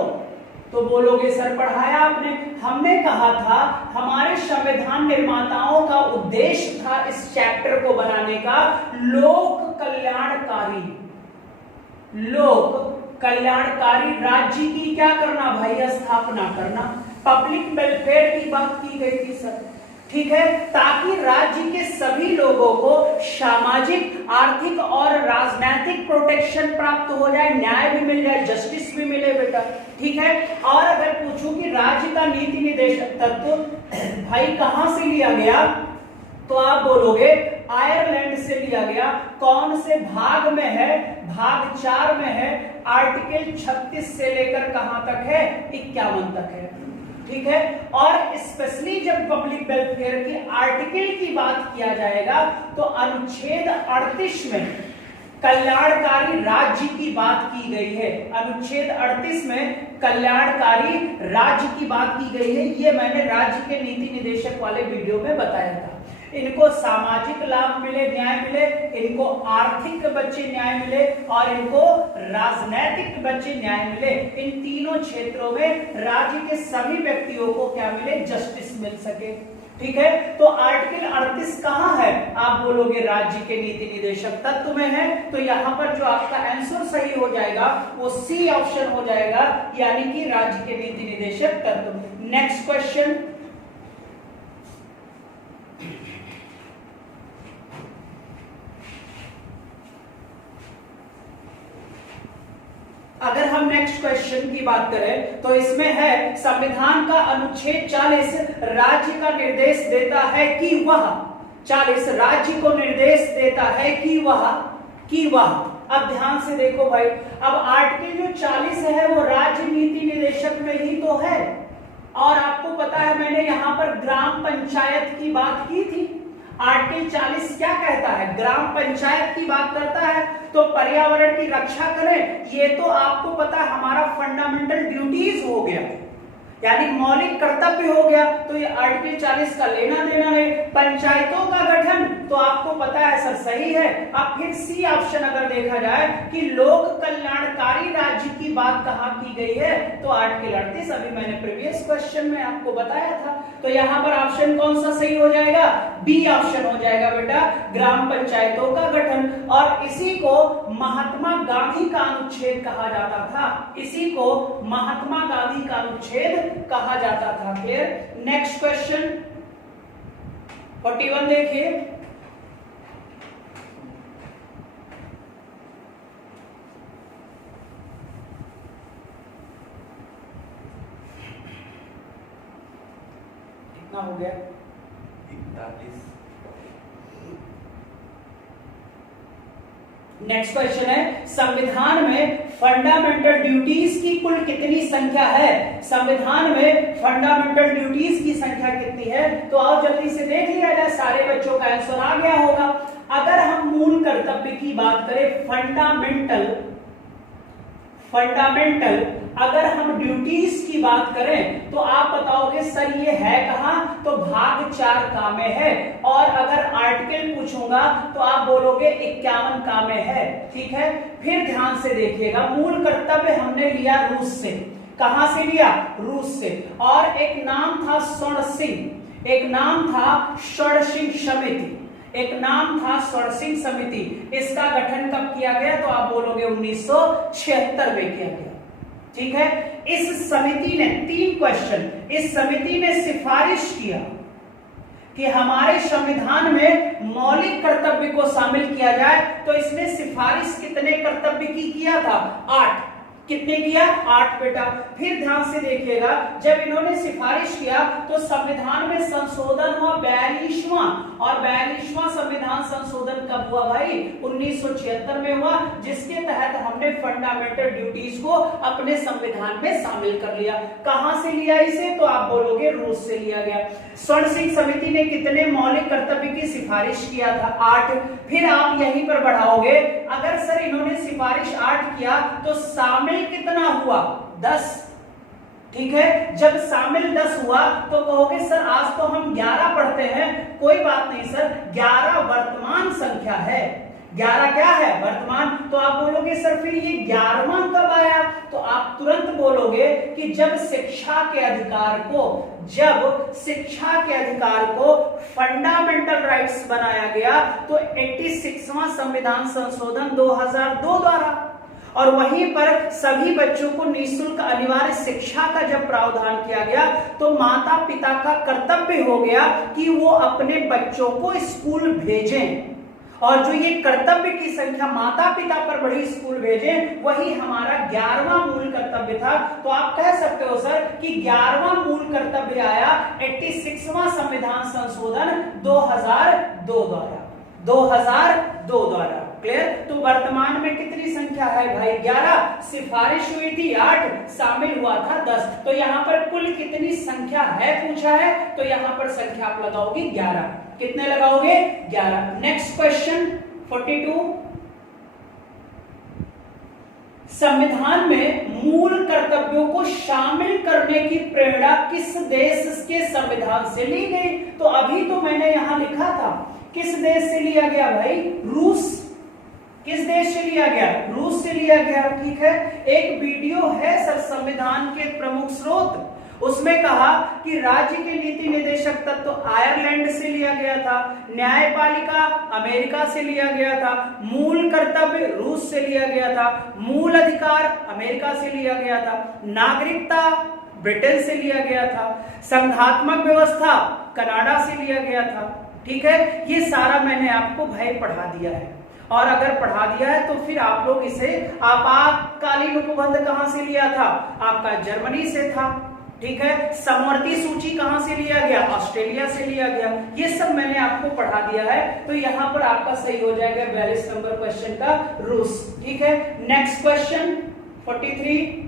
तो बोलोगे सर पढ़ाया आपने। हमने कहा था हमारे संविधान निर्माताओं का उद्देश्य था इस चैप्टर को बनाने का लोक कल्याणकारी राज्य की क्या करना भाई? स्थापना करना। पब्लिक वेलफेयर की बात की गई थी सर। ठीक है, ताकि राज्य के सभी लोगों को सामाजिक, आर्थिक और राजनीतिक प्रोटेक्शन प्राप्त हो जाए, न्याय भी मिल जाए, जस्टिस भी मिले बेटा। ठीक है, और अगर पूछूं कि राज्य का नीति निदेशक तत्व भाई कहां से लिया गया, तो आप बोलोगे आयरलैंड से लिया गया। कौन से भाग में है? भाग 4 में है। आर्टिकल 36 से लेकर कहां तक है? 51 तक है। ठीक है, और स्पेशली जब पब्लिक वेलफेयर के आर्टिकल की बात किया जाएगा तो अनुच्छेद 38 में कल्याणकारी राज्य की बात की गई है। अनुच्छेद 38 में कल्याणकारी राज्य की बात की गई है। ये मैंने राज्य के नीति निदेशक वाले वीडियो में बताया था। इनको सामाजिक लाभ मिले, न्याय मिले, इनको आर्थिक बच्चे न्याय मिले और इनको राजनैतिक बच्चे न्याय मिले। इन तीनों क्षेत्रों में राज्य के सभी व्यक्तियों को क्या मिले? जस्टिस मिल सके। ठीक है, तो आर्टिकल 38 कहां है? आप बोलोगे राज्य के नीति निदेशक तत्व में है। तो यहां पर जो आपका आंसर सही हो जाएगा वो सी ऑप्शन हो जाएगा, यानी कि राज्य के नीति निदेशक तत्व। नेक्स्ट क्वेश्चन, अगर हम नेक्स्ट क्वेश्चन की बात करें तो इसमें है संविधान का अनुच्छेद 40 राज्य का निर्देश देता है कि वह 40 राज्य को निर्देश देता है कि वह अब ध्यान से देखो भाई, अब आर्टिकल जो 40 है वो राज्य नीति निदेशक में ही तो है। और आपको पता है मैंने यहां पर ग्राम पंचायत की बात की थी। आर्टिकल 40 क्या कहता है? ग्राम पंचायत की बात करता है। तो पर्यावरण की रक्षा करें, ये तो आपको पता है हमारा फंडामेंटल ड्यूटीज हो गया, यानी मौलिक कर्तव्य हो गया। तो ये आर्टिकल 40 का लेना देना नहीं। पंचायतों का गठन तो आपको पता है सर सही है। अब फिर सी ऑप्शन अगर देखा जाए कि लोक कल्याणकारी राज्य की बात कहां की गई है, तो आर्टिकल 38 अभी मैंने प्रीवियस क्वेश्चन में आपको बताया था। तो यहाँ पर ऑप्शन कौन सा सही हो जाएगा? बी ऑप्शन हो जाएगा बेटा, ग्राम पंचायतों का गठन। और इसी को महात्मा गांधी का अनुच्छेद कहा जाता था, इसी को महात्मा गांधी का अनुच्छेद कहा जाता था। क्लियर? नेक्स्ट क्वेश्चन 41 देखिए। कितना हो गया? 41। नेक्स्ट क्वेश्चन है, संविधान में फंडामेंटल ड्यूटीज की कुल कितनी संख्या है? संविधान में फंडामेंटल ड्यूटीज की संख्या कितनी है? तो आओ जल्दी से देख लिया जाए, सारे बच्चों का आंसर आ गया होगा। अगर हम मूल कर्तव्य की बात करें, फंडामेंटल अगर हम ड्यूटीज की बात करें तो आप बताओगे सर ये है कहां? तो भाग 4 का में है। और अगर आर्टिकल पूछूंगा तो आप बोलोगे 51 का में है। ठीक है, फिर ध्यान से देखिएगा, मूल कर्तव्य हमने लिया रूस से। कहां से लिया? रूस से। और एक नाम था स्वर्ण सिंह, एक नाम था स्वर्ण सिंह समिति, एक नाम था स्वर्ण सिंह समिति। इसका गठन कब किया गया? तो आप बोलोगे 1976 में किया गया। ठीक है, इस समिति ने 3 क्वेश्चन, इस समिति ने सिफारिश किया कि हमारे संविधान में मौलिक कर्तव्य को शामिल किया जाए। तो इसने सिफारिश कितने कर्तव्य की किया था? 8। कितने किया? 8 बेटा। फिर ध्यान से देखिएगा, जब इन्होंने सिफारिश किया तो संविधान में संशोधन हुआ 42वां, और 42वां संविधान संशोधन कब हुआ भाई? 1976 में हुआ, जिसके तहत हमने फंडामेंटल ड्यूटीज को अपने संविधान में शामिल कर लिया। कहां से लिया इसे? तो आप बोलोगे रूस से लिया गया। स्वर्ण सिंह समिति ने कितने मौलिक कर्तव्य की सिफारिश किया था? 8। फिर आप यहीं पर बढ़ाओगे, अगर सर इन्होंने सिफारिश 8 किया तो शामिल कितना हुआ? 10। ठीक है, जब शामिल 10 हुआ तो कहोगे सर आज तो हम 11 पढ़ते हैं। कोई बात नहीं सर, 11 वर्तमान संख्या है। 11 क्या है? वर्तमान। तो आप बोलोगे सर फिर ये 11वां कब आया? तो आप तुरंत बोलोगे कि जब शिक्षा के अधिकार को फंडामेंटल राइट्स बनाया गया, तो 86वां संविधान संशोधन 2002 द्वारा। और वहीं पर सभी बच्चों को निःशुल्क अनिवार्य शिक्षा का जब प्रावधान किया गया, तो माता पिता का कर्तव्य हो गया कि वो अपने बच्चों को स्कूल भेजें। और जो ये कर्तव्य की संख्या माता पिता पर बढ़ी, स्कूल भेजें, वही हमारा 11वां मूल कर्तव्य था। तो आप कह सकते हो सर कि 11वां मूल कर्तव्य आया 86वां संविधान संशोधन 2002 द्वारा। क्लियर? तो वर्तमान में कितनी संख्या है भाई? 11। सिफारिश हुई थी 8, शामिल हुआ था 10। तो यहाँ पर कुल कितनी संख्या है पूछा है, तो यहाँ पर संख्या आप लगाओगे 11। कितने लगाओगे? 11। Next question 42। संविधान में मूल कर्तव्यों को शामिल करने की प्रेरणा किस देश के संविधान से ली गई? तो अभी तो मैंने यहां लिखा था, किस देश से लिया गया भाई? रूस। किस देश से लिया गया? रूस से लिया गया। ठीक है, एक वीडियो है सर संविधान के प्रमुख स्रोत, उसमें कहा कि राज्य के नीति निदेशक तत्व तो आयरलैंड से लिया गया था, न्यायपालिका अमेरिका से लिया गया था, मूल कर्तव्य रूस से लिया गया था, मूल अधिकार अमेरिका से लिया गया था, नागरिकता ब्रिटेन से लिया गया था, संघात्मक व्यवस्था कनाडा से लिया गया था। ठीक है, ये सारा मैंने आपको भाई पढ़ा दिया है। और अगर पढ़ा दिया है तो फिर आप लोग इसे आपातकालीन उपबंध कहां से लिया था? आपका जर्मनी से था। ठीक है, समवर्ती सूची कहां से लिया गया? ऑस्ट्रेलिया से लिया गया। ये सब मैंने आपको पढ़ा दिया है। तो यहां पर आपका सही हो जाएगा 42 नंबर क्वेश्चन का रूस। ठीक है, नेक्स्ट क्वेश्चन 43।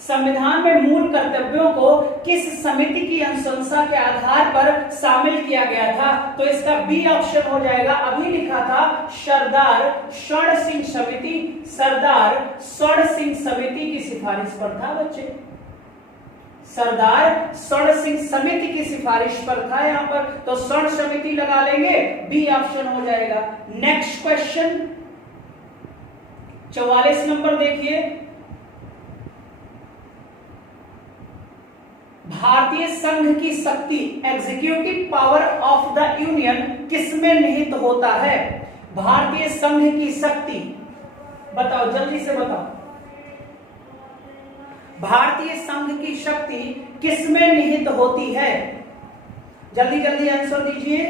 संविधान में मूल कर्तव्यों को किस समिति की अनुशंसा के आधार पर शामिल किया गया था? तो इसका बी ऑप्शन हो जाएगा। अभी लिखा था सरदार स्वर्ण सिंह समिति, सरदार स्वर्ण सिंह समिति की सिफारिश पर था बच्चे, सरदार स्वर्ण सिंह समिति की सिफारिश पर था यहां पर। तो स्वर्ण समिति लगा लेंगे, बी ऑप्शन हो जाएगा। नेक्स्ट क्वेश्चन 44 नंबर देखिए। भारतीय संघ की शक्ति executive power of the union किसमें निहित होता है? भारतीय संघ की शक्ति, बताओ जल्दी से बताओ, भारतीय संघ की शक्ति किसमें निहित होती है? जल्दी जल्दी आंसर दीजिए।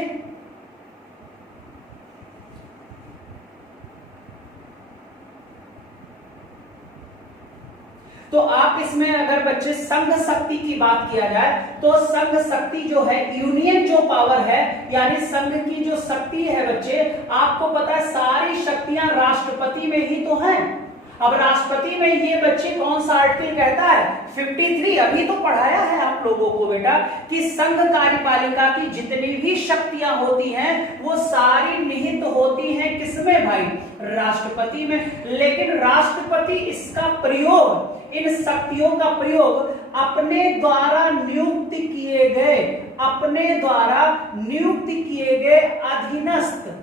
तो आप इसमें अगर बच्चे संघ शक्ति की बात किया जाए तो संघ शक्ति जो है, यूनियन जो पावर है, यानी संघ की जो शक्ति है बच्चे, आपको पता है सारी शक्तियां राष्ट्रपति में ही तो हैं। अब राष्ट्रपति में ये बच्चे कौन सा आर्टिकल कहता है? 53। अभी तो पढ़ाया है आप लोगों को बेटा कि संघ कार्यपालिका की जितनी भी शक्तियां होती हैं वो सारी निहित होती हैं किसमें भाई? राष्ट्रपति में। लेकिन राष्ट्रपति इसका प्रयोग, इन शक्तियों का प्रयोग अपने द्वारा नियुक्त किए गए, अपने द्वारा नियुक्त किए गए अधीनस्थ,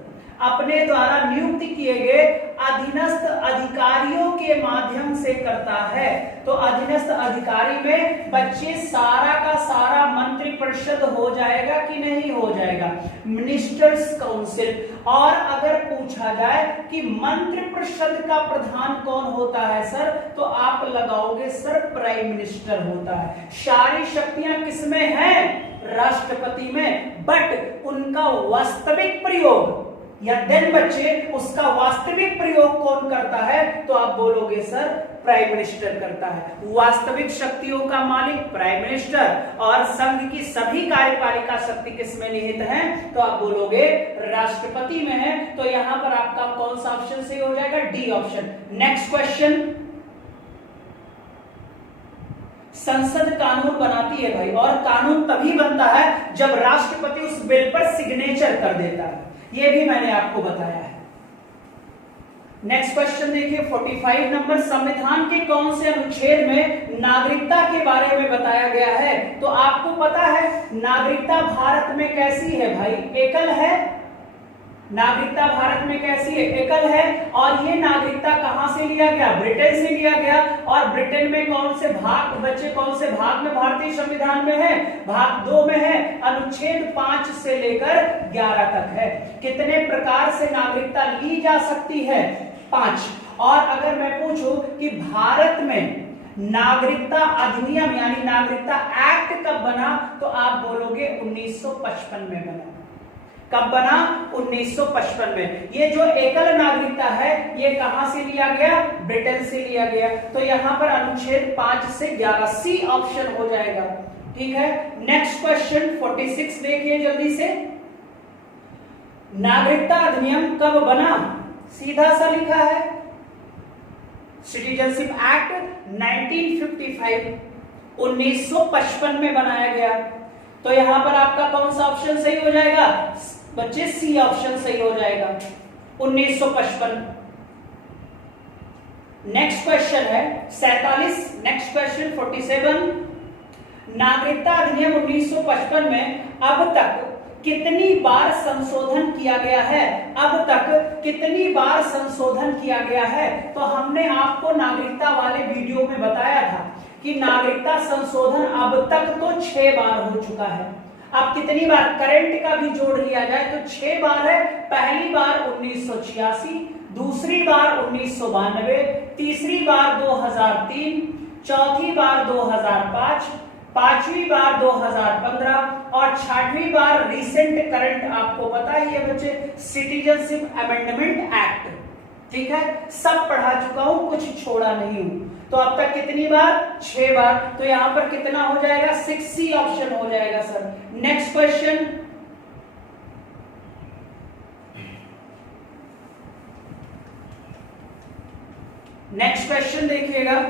अपने द्वारा नियुक्त किए गए अधीनस्थ अधिकारियों के माध्यम से करता है। तो अधीनस्थ अधिकारी में बच्चे सारा का सारा मंत्रिपरिषद हो जाएगा कि नहीं हो जाएगा? Ministers council. और अगर पूछा जाए कि मंत्रिपरिषद का प्रधान कौन होता है सर, तो आप लगाओगे सर प्राइम मिनिस्टर होता है। सारी शक्तियां किसमें हैं? राष्ट्रपति में। बट उनका वास्तविक प्रयोग या देन बच्चे उसका वास्तविक प्रयोग कौन करता है? तो आप बोलोगे सर प्राइम मिनिस्टर करता है। वास्तविक शक्तियों का मालिक प्राइम मिनिस्टर, और संघ की सभी कार्यपालिका शक्ति किसमें निहित है? तो आप बोलोगे राष्ट्रपति में है। तो यहां पर आपका कौन सा ऑप्शन सही हो जाएगा? D option. नेक्स्ट क्वेश्चन, संसद कानून बनाती है भाई, और कानून तभी बनता है जब राष्ट्रपति उस बिल पर सिग्नेचर कर देता है। ये भी मैंने आपको बताया है। नेक्स्ट क्वेश्चन देखिए 45 नंबर, संविधान के कौन से अनुच्छेद में नागरिकता के बारे में बताया गया है? तो आपको पता है नागरिकता भारत में कैसी है भाई? एकल है। नागरिकता भारत में कैसी है? एकल है। और ये नागरिकता कहां से लिया गया? ब्रिटेन से लिया गया। और ब्रिटेन में कौन से भाग बच्चे, कौन से भाग में भारतीय संविधान में है? भाग 2 में है। अनुच्छेद 5 से लेकर 11 तक है। कितने प्रकार से नागरिकता ली जा सकती है? 5। और अगर मैं पूछूं कि भारत में नागरिकता अधिनियम यानी नागरिकता एक्ट कब बना, तो आप बोलोगे 1955 में बना। कब बना? 1955 में। ये जो एकल नागरिकता है ये कहां से लिया गया? ब्रिटेन से लिया गया। तो यहां पर अनुच्छेद 5 से 11 सी ऑप्शन हो जाएगा। ठीक है। नेक्स्ट क्वेश्चन 46 देखिए जल्दी से, नागरिकता अधिनियम कब बना? सीधा सा लिखा है सिटीजनशिप एक्ट 1955, 1955 में बनाया गया। तो यहां पर आपका कौन सा ऑप्शन सही हो जाएगा बच्चे? सी ऑप्शन सही हो जाएगा, 1955। नेक्स्ट क्वेश्चन है 47। नेक्स्ट क्वेश्चन 47, नागरिकता अधिनियम 1955 में अब तक कितनी बार संशोधन किया गया है? अब तक कितनी बार संशोधन किया गया है? तो हमने आपको नागरिकता वाले वीडियो में बताया था कि नागरिकता संशोधन अब तक तो 6 बार हो चुका है। अब कितनी बार करंट का भी जोड़ लिया जाए तो 6 बार है। पहली बार 1986, दूसरी बार 1992, तीसरी बार 2003, चौथी बार 2005, पांचवी बार 2015 और छठवीं बार रिसेंट करंट आपको पता ही है बच्चे, सिटीजनशिप अमेंडमेंट एक्ट। ठीक है, सब पढ़ा चुका हूं, कुछ छोड़ा नहीं हूं। तो अब तक कितनी बार? 6 बार। तो यहां पर कितना हो जाएगा? 6C ऑप्शन हो जाएगा sir. Next question, next question देखिएगा,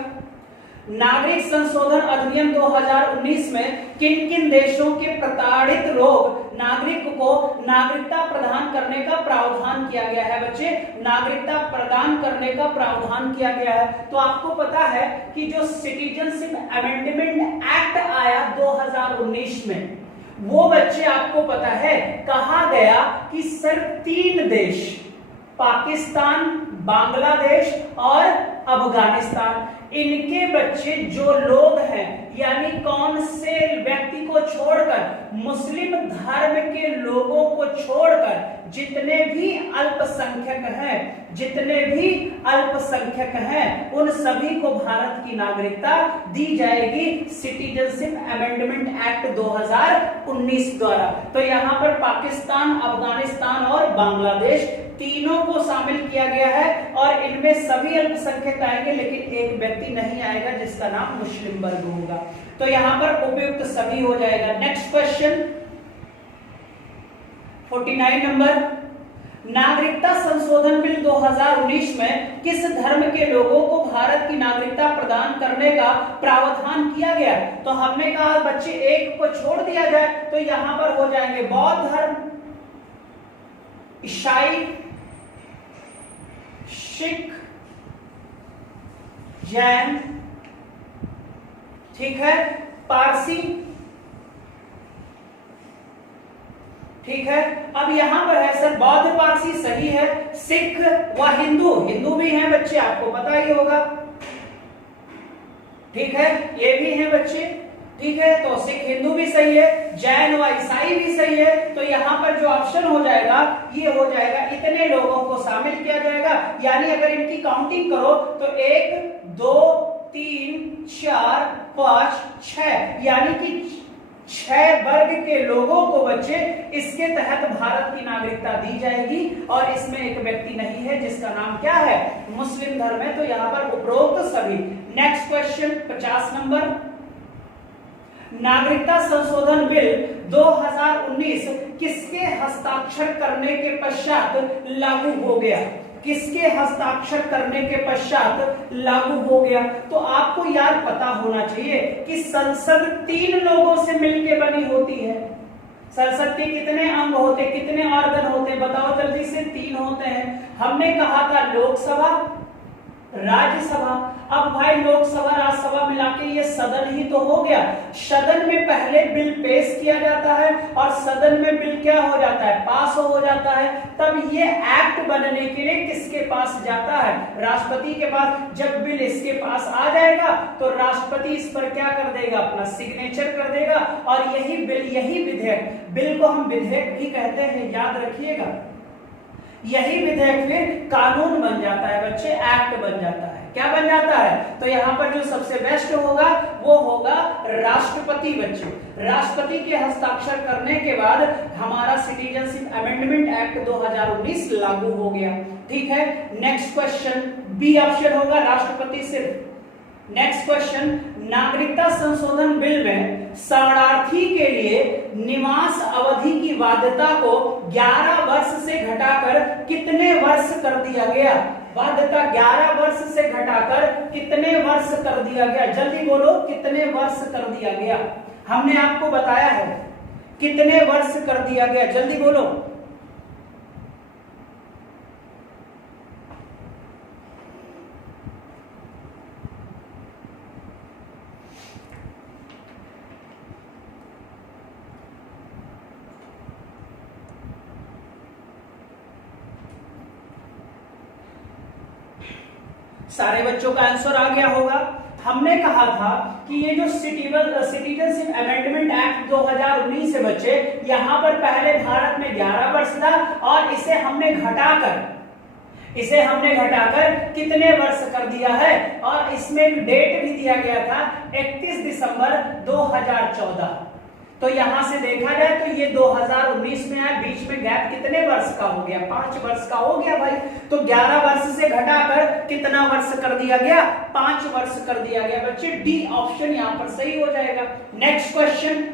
नागरिक संशोधन अधिनियम 2019 में किन किन देशों के प्रताड़ित लोग नागरिक को नागरिकता प्रदान करने का प्रावधान किया गया है? बच्चे, नागरिकता प्रदान करने का प्रावधान किया गया है। तो आपको पता है कि जो सिटीजनशिप अमेंडमेंट एक्ट आया 2019 में, वो बच्चे आपको पता है कहा गया कि सिर्फ 3 देश, पाकिस्तान, बांग्लादेश और अफगानिस्तान, इनके बच्चे जो लोग हैं, यानी कौन से व्यक्ति को छोड़कर, मुस्लिम धर्म के लोगों को छोड़कर जितने भी अल्पसंख्यक हैं उन सभी को भारत की नागरिकता दी जाएगी सिटीजनशिप अमेंडमेंट एक्ट 2019 द्वारा। तो यहाँ पर पाकिस्तान, अफगानिस्तान और बांग्लादेश तीनों को शामिल किया गया है और इनमें सभी अल्पसंख्यक आएंगे, लेकिन एक व्यक्ति नहीं आएगा जिसका नाम मुस्लिम वर्ग होगा। तो यहाँ पर उपयुक्त सभी हो जाएगा। नेक्स्ट क्वेश्चन 49 नंबर, नागरिकता संशोधन बिल 2019 में किस धर्म के लोगों को भारत की नागरिकता प्रदान करने का प्रावधान किया गया? तो हमने कहा बच्चे एक को छोड़ दिया जाए, तो यहां पर हो जाएंगे बौद्ध धर्म, ईसाई, सिख, जैन, ठीक है, पारसी, ठीक है। अब यहां पर है सर बौद्ध, पारसी सही है, सिख व हिंदू, हिंदू भी हैं बच्चे, आपको पता ही होगा, ठीक है, ये भी हैं बच्चे, ठीक है। तो सिख हिंदू भी सही है, जैन व ईसाई भी सही है। तो यहाँ पर जो ऑप्शन हो जाएगा ये हो जाएगा, इतने लोगों को शामिल किया जाएगा। यानी अगर इनकी काउंटिंग करो तो 1 2 3 4 5 6, यानी कि 6 वर्ग के लोगों को बच्चे इसके तहत भारत की नागरिकता दी जाएगी और इसमें एक व्यक्ति नहीं है जिसका नाम क्या है, मुस्लिम धर्म है। तो यहाँ पर उपरोक्त सभी। नेक्स्ट क्वेश्चन 50 नंबर, नागरिकता संशोधन बिल 2019 किसके हस्ताक्षर करने के पश्चात लागू हो गया? किसके हस्ताक्षर करने के पश्चात लागू हो गया? तो आपको यार पता होना चाहिए कि संसद 3 लोगों से मिलकर बनी होती है। संसद के कितने अंग होते, कितने ऑर्गन होते, बताओ जल्दी से? 3 होते हैं। हमने कहा था लोकसभा, राज्यसभा। अब भाई लोकसभा राज्यसभा मिला के ये सदन ही तो हो गया। सदन में पहले बिल पेश किया जाता है और सदन में बिल क्या हो जाता है, पास हो जाता है। तब ये एक्ट बनने के लिए किसके पास जाता है, राष्ट्रपति के पास। जब बिल इसके पास आ जाएगा तो राष्ट्रपति इस पर क्या कर देगा, अपना सिग्नेचर कर देगा और यही बिल, यही विधेयक, बिल को हम विधेयक भी कहते हैं, याद रखिएगा। यही विधेयक फिर कानून बन जाता है बच्चे, एक्ट बन जाता है। क्या बन जाता है? तो यहाँ पर जो सबसे बेस्ट होगा वो होगा राष्ट्रपति बच्चे। राष्ट्रपति के हस्ताक्षर करने के बाद हमारा सिटीजनशिप अमेंडमेंट एक्ट 2019 लागू हो गया। ठीक है, नेक्स्ट क्वेश्चन बी ऑप्शन होगा, राष्ट्रपति सिर्फ। नेक्स्ट क्वेश्चन, नागरिकता संशोधन बिल में शरणार्थी के लिए निवास अवधि की बाध्यता को 11 वर्ष से घटाकर कितने वर्ष कर दिया गया? बाध्यता 11 वर्ष से घटाकर कितने वर्ष कर दिया गया? जल्दी बोलो, कितने वर्ष कर दिया गया? हमने आपको बताया है कितने वर्ष कर दिया गया, जल्दी बोलो। सारे बच्चों का आंसर आ गया होगा। हमने कहा था कि ये जो सिटीजनशिप अमेंडमेंट एक्ट 2019 से बच्चे, यहां पर पहले भारत में 11 वर्ष था और इसे हमने घटाकर कितने वर्ष कर दिया है, और इसमें डेट भी दिया गया था 31 दिसंबर 2014। तो यहां से देखा जाए तो ये 2019 में आया, बीच में गैप कितने वर्ष का हो गया? 5 वर्ष का हो गया भाई। तो 11 वर्ष से घटाकर कितना वर्ष कर दिया गया? 5 वर्ष कर दिया गया बच्चे। डी ऑप्शन यहां पर सही हो जाएगा। नेक्स्ट क्वेश्चन,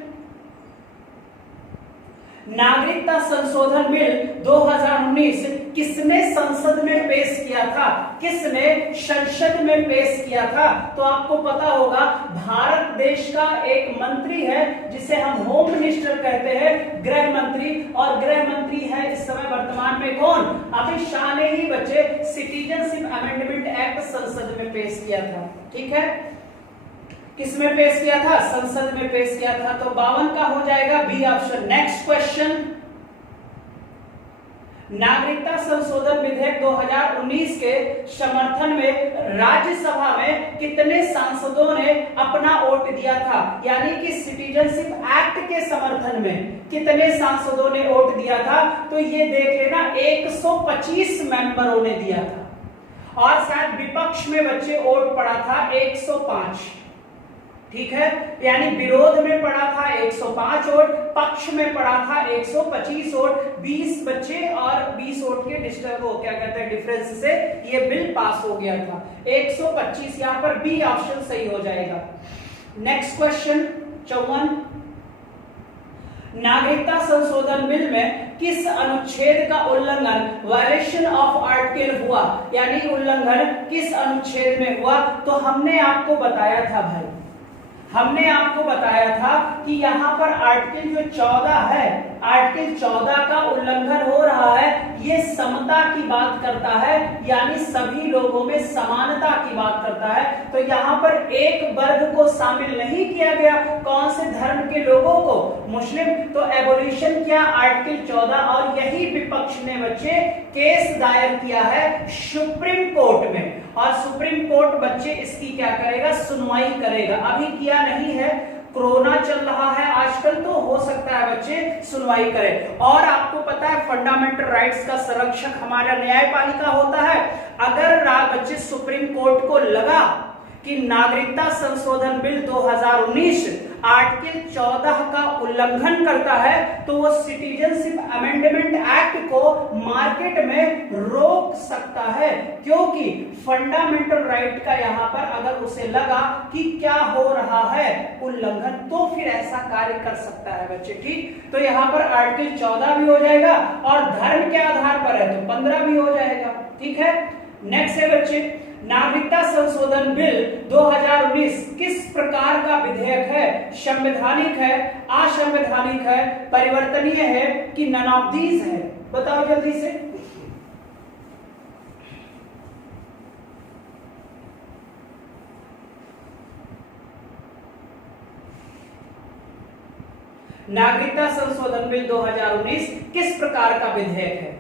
नागरिकता संशोधन बिल 2019 किसने संसद में पेश किया था? किसने संसद में पेश किया था? तो आपको पता होगा भारत देश का एक मंत्री है जिसे हम होम मिनिस्टर कहते हैं, गृह मंत्री। और गृह मंत्री है इस समय वर्तमान में कौन? अमित शाह ने ही बच्चे सिटीजनशिप अमेंडमेंट एक्ट संसद में पेश किया था। ठीक है, किसमें पेश किया था? संसद में पेश किया था। तो 52 का हो जाएगा बी ऑप्शन। नेक्स्ट क्वेश्चन, नागरिकता संशोधन विधेयक 2019 के समर्थन में राज्यसभा में कितने सांसदों ने अपना वोट दिया था? यानी कि सिटीजनशिप एक्ट के समर्थन में कितने सांसदों ने वोट दिया था? तो ये देख लेना, 125 मेंबरों ने दिया था। और शायद विपक्ष में बच्चे वोट पड़ा था 105, ठीक है। यानी विरोध में पड़ा था 105 वोट, पक्ष में पड़ा था 125 वोट, 20 बच्चे और 20 वोट के डिफरेंस से ये बिल पास हो गया था। 125, यहां पर बी ऑप्शन सही हो जाएगा। नेक्स्ट क्वेश्चन 54, नागरिकता संशोधन बिल में किस अनुच्छेद का उल्लंघन, वायलेशन ऑफ आर्टिकल हुआ? यानी उल्लंघन किस अनुच्छेद में हुआ? तो हमने आपको बताया था भाई, हमने आपको बताया था कि यहां पर आर्टिकल जो 14 है, आर्टिकल 14 का उल्लंघन हो रहा है। ये समता की बात करता है, यानी सभी लोगों में समानता की बात करता है। तो यहां पर एक वर्ग को शामिल नहीं किया गया। कौन से धर्म के लोगों को? मुस्लिम। तो एबोलिशन किया आर्टिकल 14, और यही विपक्ष ने बच्चे केस दायर किया है सुप्रीम कोर्ट में, और सुप्रीम कोर्ट बच्चे इसकी क्या करेगा? सुनवाई करेगा। अभी किया नहीं है, कोरोना चल रहा है आजकल, तो हो सकता है बच्चे सुनवाई करें। और आपको पता है फंडामेंटल राइट्स का संरक्षक हमारा न्यायपालिका होता है। अगर बच्चे सुप्रीम कोर्ट को लगा कि नागरिकता संशोधन बिल 2019 आर्टिकल 14 का उल्लंघन करता है, तो वो सिटीजनशिप अमेंडमेंट एक्ट को मार्केट में रोक सकता है, क्योंकि फंडामेंटल राइट का यहां पर अगर उसे लगा कि क्या हो रहा है उल्लंघन, तो फिर ऐसा कार्य कर सकता है बच्चे, ठीक। तो यहां पर आर्टिकल 14 भी हो जाएगा, और धर्म के आधार पर है तो 15 भी हो जाएगा, ठीक है। नेक्स्ट है बच्चे, नागरिकता संशोधन बिल 2019 किस प्रकार का विधेयक है? संवैधानिक है, असंवैधानिक है, परिवर्तनीय है कि नन ऑफ दीज है? बताओ जल्दी से। नागरिकता संशोधन बिल 2019 किस प्रकार का विधेयक है?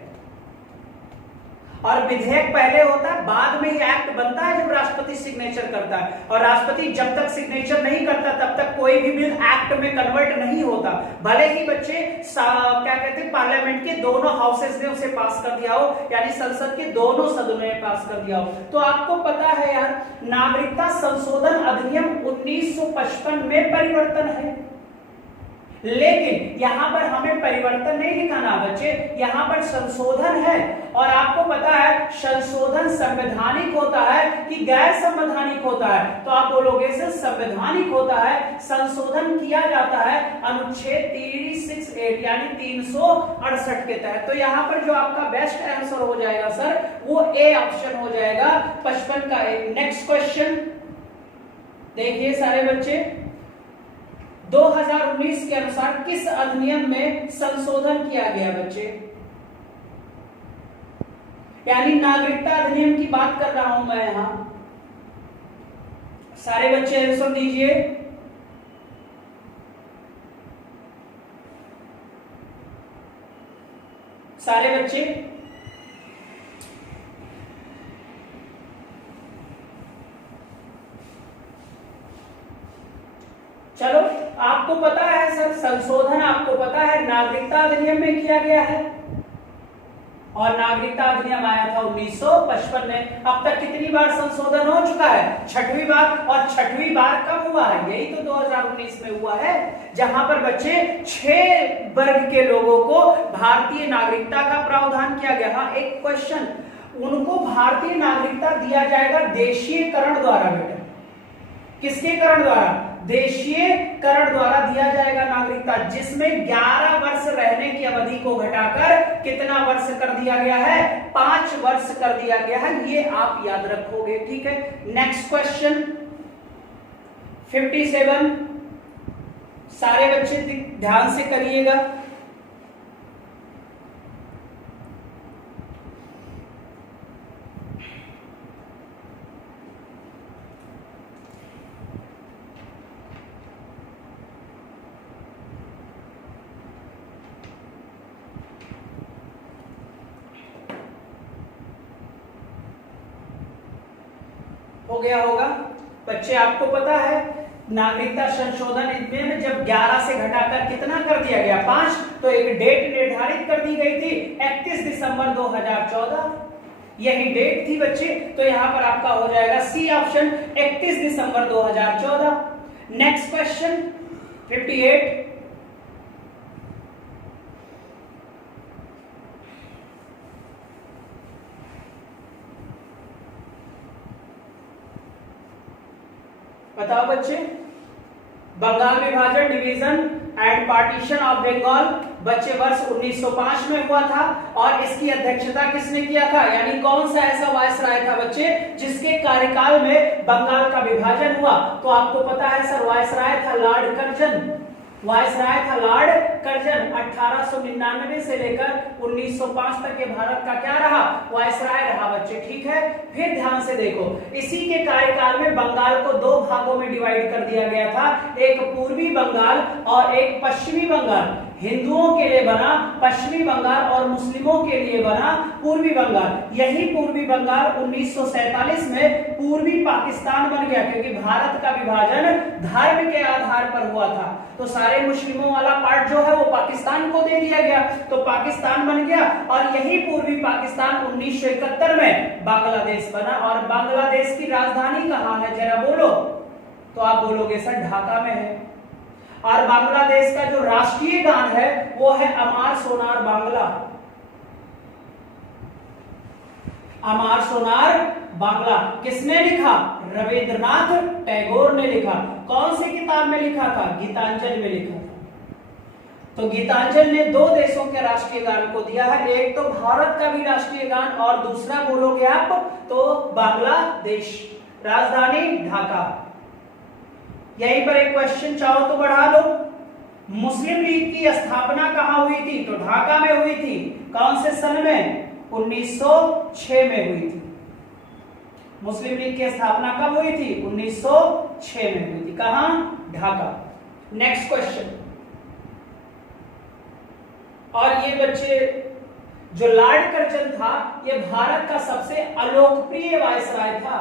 और विधेयक पहले होता है, बाद में ये एक्ट बनता है जब राष्ट्रपति सिग्नेचर करता है, और राष्ट्रपति जब तक सिग्नेचर नहीं करता तब तक कोई भी बिल एक्ट में कन्वर्ट नहीं होता। भले ही बच्चे क्या कहते हैं पार्लियामेंट के दोनों हाउसेस ने उसे पास कर दिया हो, यानी संसद के दोनों सदनों ने पास कर दिया हो। तो आपको पता है यार, नागरिकता संशोधन अधिनियम 1955 में परिवर्तन है, लेकिन यहां पर हमें परिवर्तन नहीं लिखाना बच्चे, यहां पर संशोधन है। और आपको पता है संशोधन संवैधानिक होता है कि गैर संवैधानिक होता है? तो आप बोलोगे सर संवैधानिक होता है। संशोधन किया जाता है अनुच्छेद 368 यानी 368 के तहत। तो यहां पर जो आपका बेस्ट आंसर हो जाएगा सर, वो ए ऑप्शन हो जाएगा 55 का ए। नेक्स्ट क्वेश्चन देखिए सारे बच्चे, 2019 के अनुसार किस अधिनियम में संशोधन किया गया बच्चे? यानी नागरिकता अधिनियम की बात कर रहा हूं मैं यहां। सारे बच्चे आंसर दीजिए। सारे बच्चे चलो, आपको पता है सर संशोधन, आपको पता है नागरिकता अधिनियम में किया गया है, और नागरिकता अधिनियम आया था 1955 में। अब तक कितनी बार संशोधन हो चुका है? 6वीं बार। और 6वीं बार कब हुआ है? यही तो 2019 में हुआ है, जहां पर बच्चे 6 वर्ग के लोगों को भारतीय नागरिकता का प्रावधान किया गया। हाँ, एक क्वेश्चन, उनको भारतीय नागरिकता दिया जाएगा देशीयकरण द्वारा बेटा। किसके करण द्वारा? देशीयकरण द्वारा दिया जाएगा नागरिकता, जिसमें 11 वर्ष रहने की अवधि को घटाकर कितना वर्ष कर दिया गया है? 5 वर्ष कर दिया गया है। ये आप याद रखोगे, ठीक है। नेक्स्ट क्वेश्चन 57, सारे बच्चे ध्यान से करिएगा। हो गया होगा बच्चे। आपको पता है नागरिकता संशोधन अधिनियम जब 11 से घटाकर कितना कर दिया गया 5, तो एक डेट निर्धारित कर दी गई थी 31 दिसंबर 2014, यही डेट थी बच्चे। तो यहां पर आपका हो जाएगा सी ऑप्शन 31 दिसंबर 2014। Next question 58। बताओ बच्चे, बंगाल विभाजन division and partition of Bengal बच्चे वर्ष 1905 में हुआ था, और इसकी अध्यक्षता किसने किया था, यानी कौन सा ऐसा वायसराय था बच्चे जिसके कार्यकाल में बंगाल का विभाजन हुआ। तो आपको पता है सर, वायसराय था लॉर्ड कर्जन। वायसराय था लॉर्ड कर्जन। 1899 से लेकर 1905 तक के भारत का क्या रहा, वायसराय रहा बच्चे, ठीक है। फिर ध्यान से देखो, इसी के कार्यकाल में बंगाल को 2 भागों में डिवाइड कर दिया गया था, एक पूर्वी बंगाल और एक पश्चिमी बंगाल। हिंदुओं के लिए बना पश्चिमी बंगाल और मुस्लिमों के लिए बना पूर्वी बंगाल। यही पूर्वी बंगाल 1947 में पूर्वी पाकिस्तान बन गया, क्योंकि भारत का विभाजन धर्म के आधार पर हुआ था। तो सारे मुस्लिमों वाला पार्ट जो है वो पाकिस्तान को दे दिया गया, तो पाकिस्तान बन गया। और यही पूर्वी पाकिस्तान 1971 में बांग्लादेश बना। और बांग्लादेश की राजधानी कहाँ है जरा बोलो, तो आप बोलोगे सर ढाका में है। और बांग्लादेश का जो राष्ट्रीय गान है वो है अमार सोनार बांग्ला। अमार सोनार बांग्ला किसने लिखा, रविंद्रनाथ टैगोर ने लिखा। कौन सी किताब में लिखा था, गीतांजलि में लिखा था। तो गीतांजलि ने 2 देशों के राष्ट्रीय गान को दिया है, एक तो भारत का भी राष्ट्रीय गान और दूसरा बोलोगे आप तो बांग्लादेश, राजधानी ढाका। यहीं पर एक क्वेश्चन चाहो तो बढ़ा लो, मुस्लिम लीग की स्थापना कहां हुई थी, तो ढाका में हुई थी। कौन से सन में, 1906 में हुई थी। मुस्लिम लीग की स्थापना कब हुई थी, 1906 में हुई थी। कहां, ढाका। Next question. और ये बच्चे जो लॉर्ड कर्जन था, ये भारत का सबसे अलोकप्रिय वायसराय था।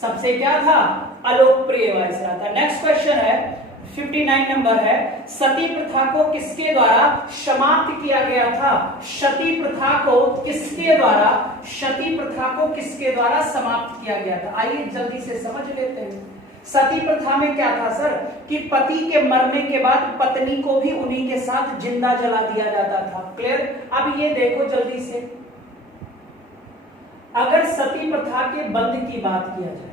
सबसे क्या था, अलोकप्रिय वायसराय था। नेक्स्ट क्वेश्चन है 59 नंबर है, सती प्रथा को किसके द्वारा समाप्त किया गया था। सती प्रथा को किसके द्वारा, सती प्रथा को किसके द्वारा समाप्त किया गया था। आइए जल्दी से समझ लेते हैं। सती प्रथा में क्या था सर, कि पति के मरने के बाद पत्नी को भी उन्हीं के साथ जिंदा जला दिया जाता था। क्लियर। अब ये देखो जल्दी से, अगर सती प्रथा के बंद की बात किया जाए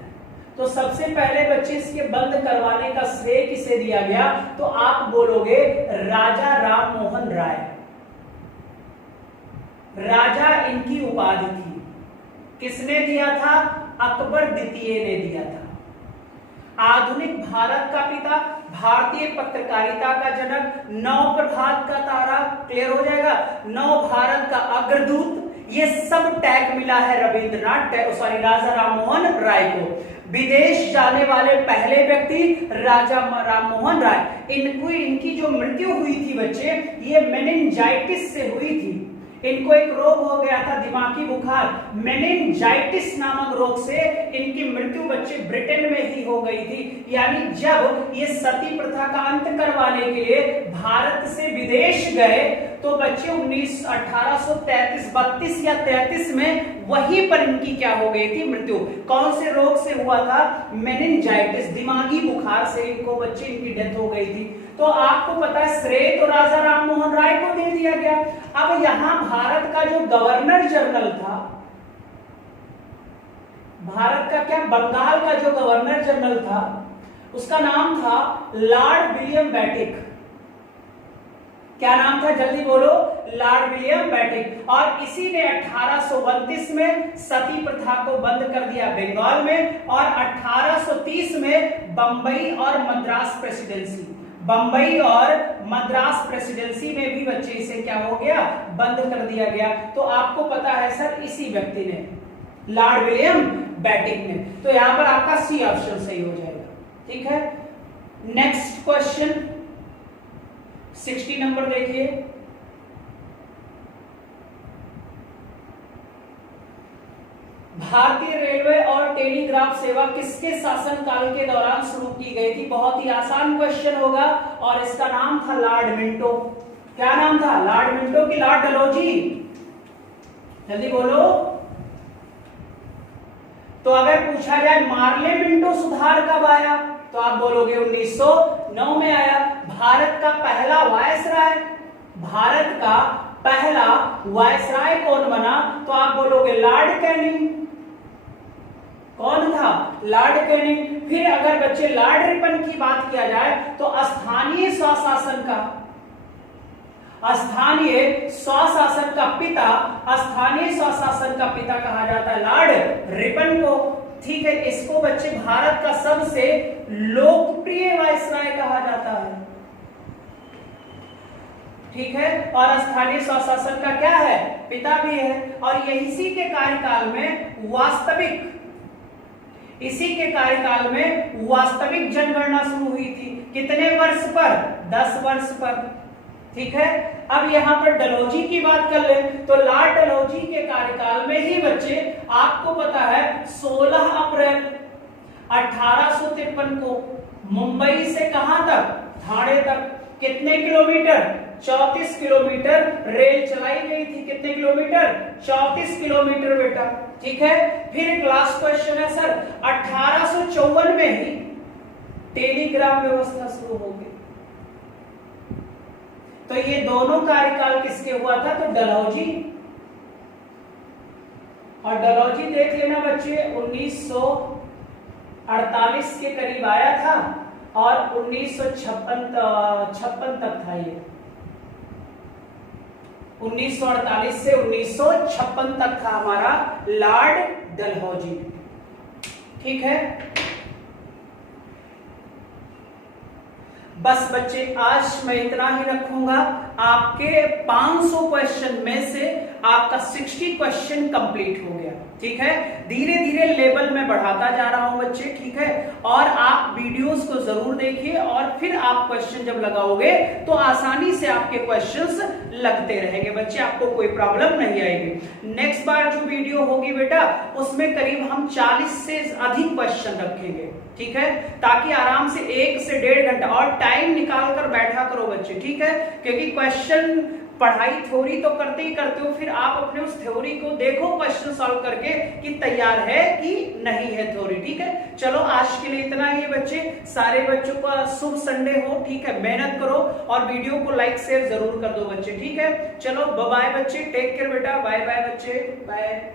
तो सबसे पहले बच्चे इसके बंद करवाने का श्रेय किसे दिया गया, तो आप बोलोगे राजा राम मोहन राय। राजा इनकी उपाधि थी, किसने दिया था, अकबर द्वितीय ने दिया था। आधुनिक भारत का पिता, भारतीय पत्रकारिता का जनक, नव प्रभात का तारा, क्लियर हो जाएगा, नव भारत का अग्रदूत, ये सब टैग मिला है रविंद्रनाथ राजा राम मोहन राय को। विदेश जाने वाले पहले व्यक्ति राजा राम मोहन राय। इनकी जो मृत्यु हुई थी बच्चे, ये मेनिंजाइटिस से हुई थी। इनको एक रोग हो गया था, दिमागी बुखार, मेनिंजाइटिस नामक रोग से इनकी मृत्यु बच्चे ब्रिटेन में ही हो गई थी। यानी जब ये सती प्रथा का अंत करवाने के लिए भारत से विदेश गए तो बच्चे 1833 32 या 33 में वहीं पर इनकी क्या हो गई थी, मृत्यु। कौन से रोग से हुआ था, मेनिंजाइटिस, दिमागी बुखार से इनको बच्चे इनकी डेथ हो गई थी। तो आपको पता है श्रेय तो राजा राम मोहन राय को दे दिया गया। अब यहां भारत का जो गवर्नर जनरल था, भारत का क्या, बंगाल का जो गवर्नर जनरल था उसका नाम था लॉर्ड विलियम बेटिक। क्या नाम था, जल्दी बोलो, लॉर्ड विलियम बेटिक। और इसी ने 1832 में सती प्रथा को बंद कर दिया बंगाल में, और 1830 में बंबई और मद्रास प्रेसिडेंसी, बंबई और मद्रास प्रेसिडेंसी में भी बच्चे इसे क्या हो गया, बंद कर दिया गया। तो आपको पता है सर, इसी व्यक्ति ने, लॉर्ड विलियम बेटिक ने। तो यहां पर आपका सी ऑप्शन सही हो जाएगा, ठीक है। नेक्स्ट क्वेश्चन 60 नंबर देखिए। भारतीय रेलवे और टेलीग्राफ सेवा किसके शासनकाल के दौरान शुरू की गई थी? बहुत ही आसान क्वेश्चन होगा और इसका नाम था लॉर्ड मिंटो। क्या नाम था? लॉर्ड मिंटो की लॉर्ड डलहौजी? जल्दी बोलो। तो अगर पूछा जाए मार्ले मिंटो सुधार कब आया, तो आप बोलोगे 1909 में आया। भारत का पहला वायसराय, भारत का पहला वायसराय कौन बना, तो आप बोलोगे लॉर्ड कैनिंग। कौन था? Lord Canning. फिर अगर बच्चे लॉर्ड रिपन की बात किया जाए तो स्थानीय स्वशासन का, स्थानीय स्वशासन का पिता, स्थानीय स्वशासन का पिता कहा जाता है लॉर्ड रिपन को। ठीक है, इसको बच्चे भारत का सबसे लोकप्रिय वायसराय कहा जाता है। ठीक है, और स्थानीय स्वशासन का क्या है? पिता भी है। और इसी के कार्यकाल में वास्तविक, इसी के कार्यकाल में वास्तविक जनगणना शुरू हुई थी। कितने वर्ष पर? 10 वर्ष पर। ठीक है, अब यहां पर डलहौजी की बात कर ले तो लॉर्ड डलहौजी के कार्यकाल में ही बच्चे आपको पता है 16 अप्रैल 1853 को मुंबई से कहां तक? ठाणे तक। कितने किलोमीटर? 34 किलोमीटर रेल चलाई गई थी। कितने किलोमीटर? 34 किलोमीटर बेटा। ठीक है, फिर एक लास्ट क्वेश्चन है सर, 1854 में ही टेलीग्राफ व्यवस्था शुरू हो गई। तो ये दोनों कार्यकाल किसके हुआ था? तो डलहौजी। और डलहौजी देख लेना बच्चे 1948 के करीब आया था और 1956 तक था ये। 1948 से 1956 तक था हमारा लॉर्ड डलहौजी। ठीक है, बस बच्चे आज मैं इतना ही रखूंगा। आपके 500 क्वेश्चन में से आपका 60 क्वेश्चन कंप्लीट हो गया। ठीक है, धीरे धीरे लेवल में बढ़ाता जा रहा हूं बच्चे। ठीक है, और आप वीडियोस को जरूर देखिए और फिर आप क्वेश्चन जब लगाओगे तो आसानी से आपके क्वेश्चंस लगते रहेंगे बच्चे, आपको कोई प्रॉब्लम नहीं आएगी। नेक्स्ट बार जो वीडियो होगी बेटा उसमें करीब हम 40 से अधिक क्वेश्चन रखेंगे। ठीक है, ताकि आराम से 1 से 1.5 घंटा और टाइम निकाल कर बैठा करो बच्चे। ठीक है, क्योंकि क्वेश्चन पढ़ाई थ्योरी तो करते ही करते हो, फिर आप अपने उस थ्योरी को देखो क्वेश्चन सॉल्व करके कि तैयार है कि नहीं है थ्योरी। ठीक है, चलो आज के लिए इतना ही बच्चे। सारे बच्चों का शुभ संडे हो। ठीक है, मेहनत करो और वीडियो को लाइक शेयर जरूर कर दो बच्चे। ठीक है, चलो बाय बाय बच्चे, टेक केयर बेटा, बाय बाय बच्चे, बाय।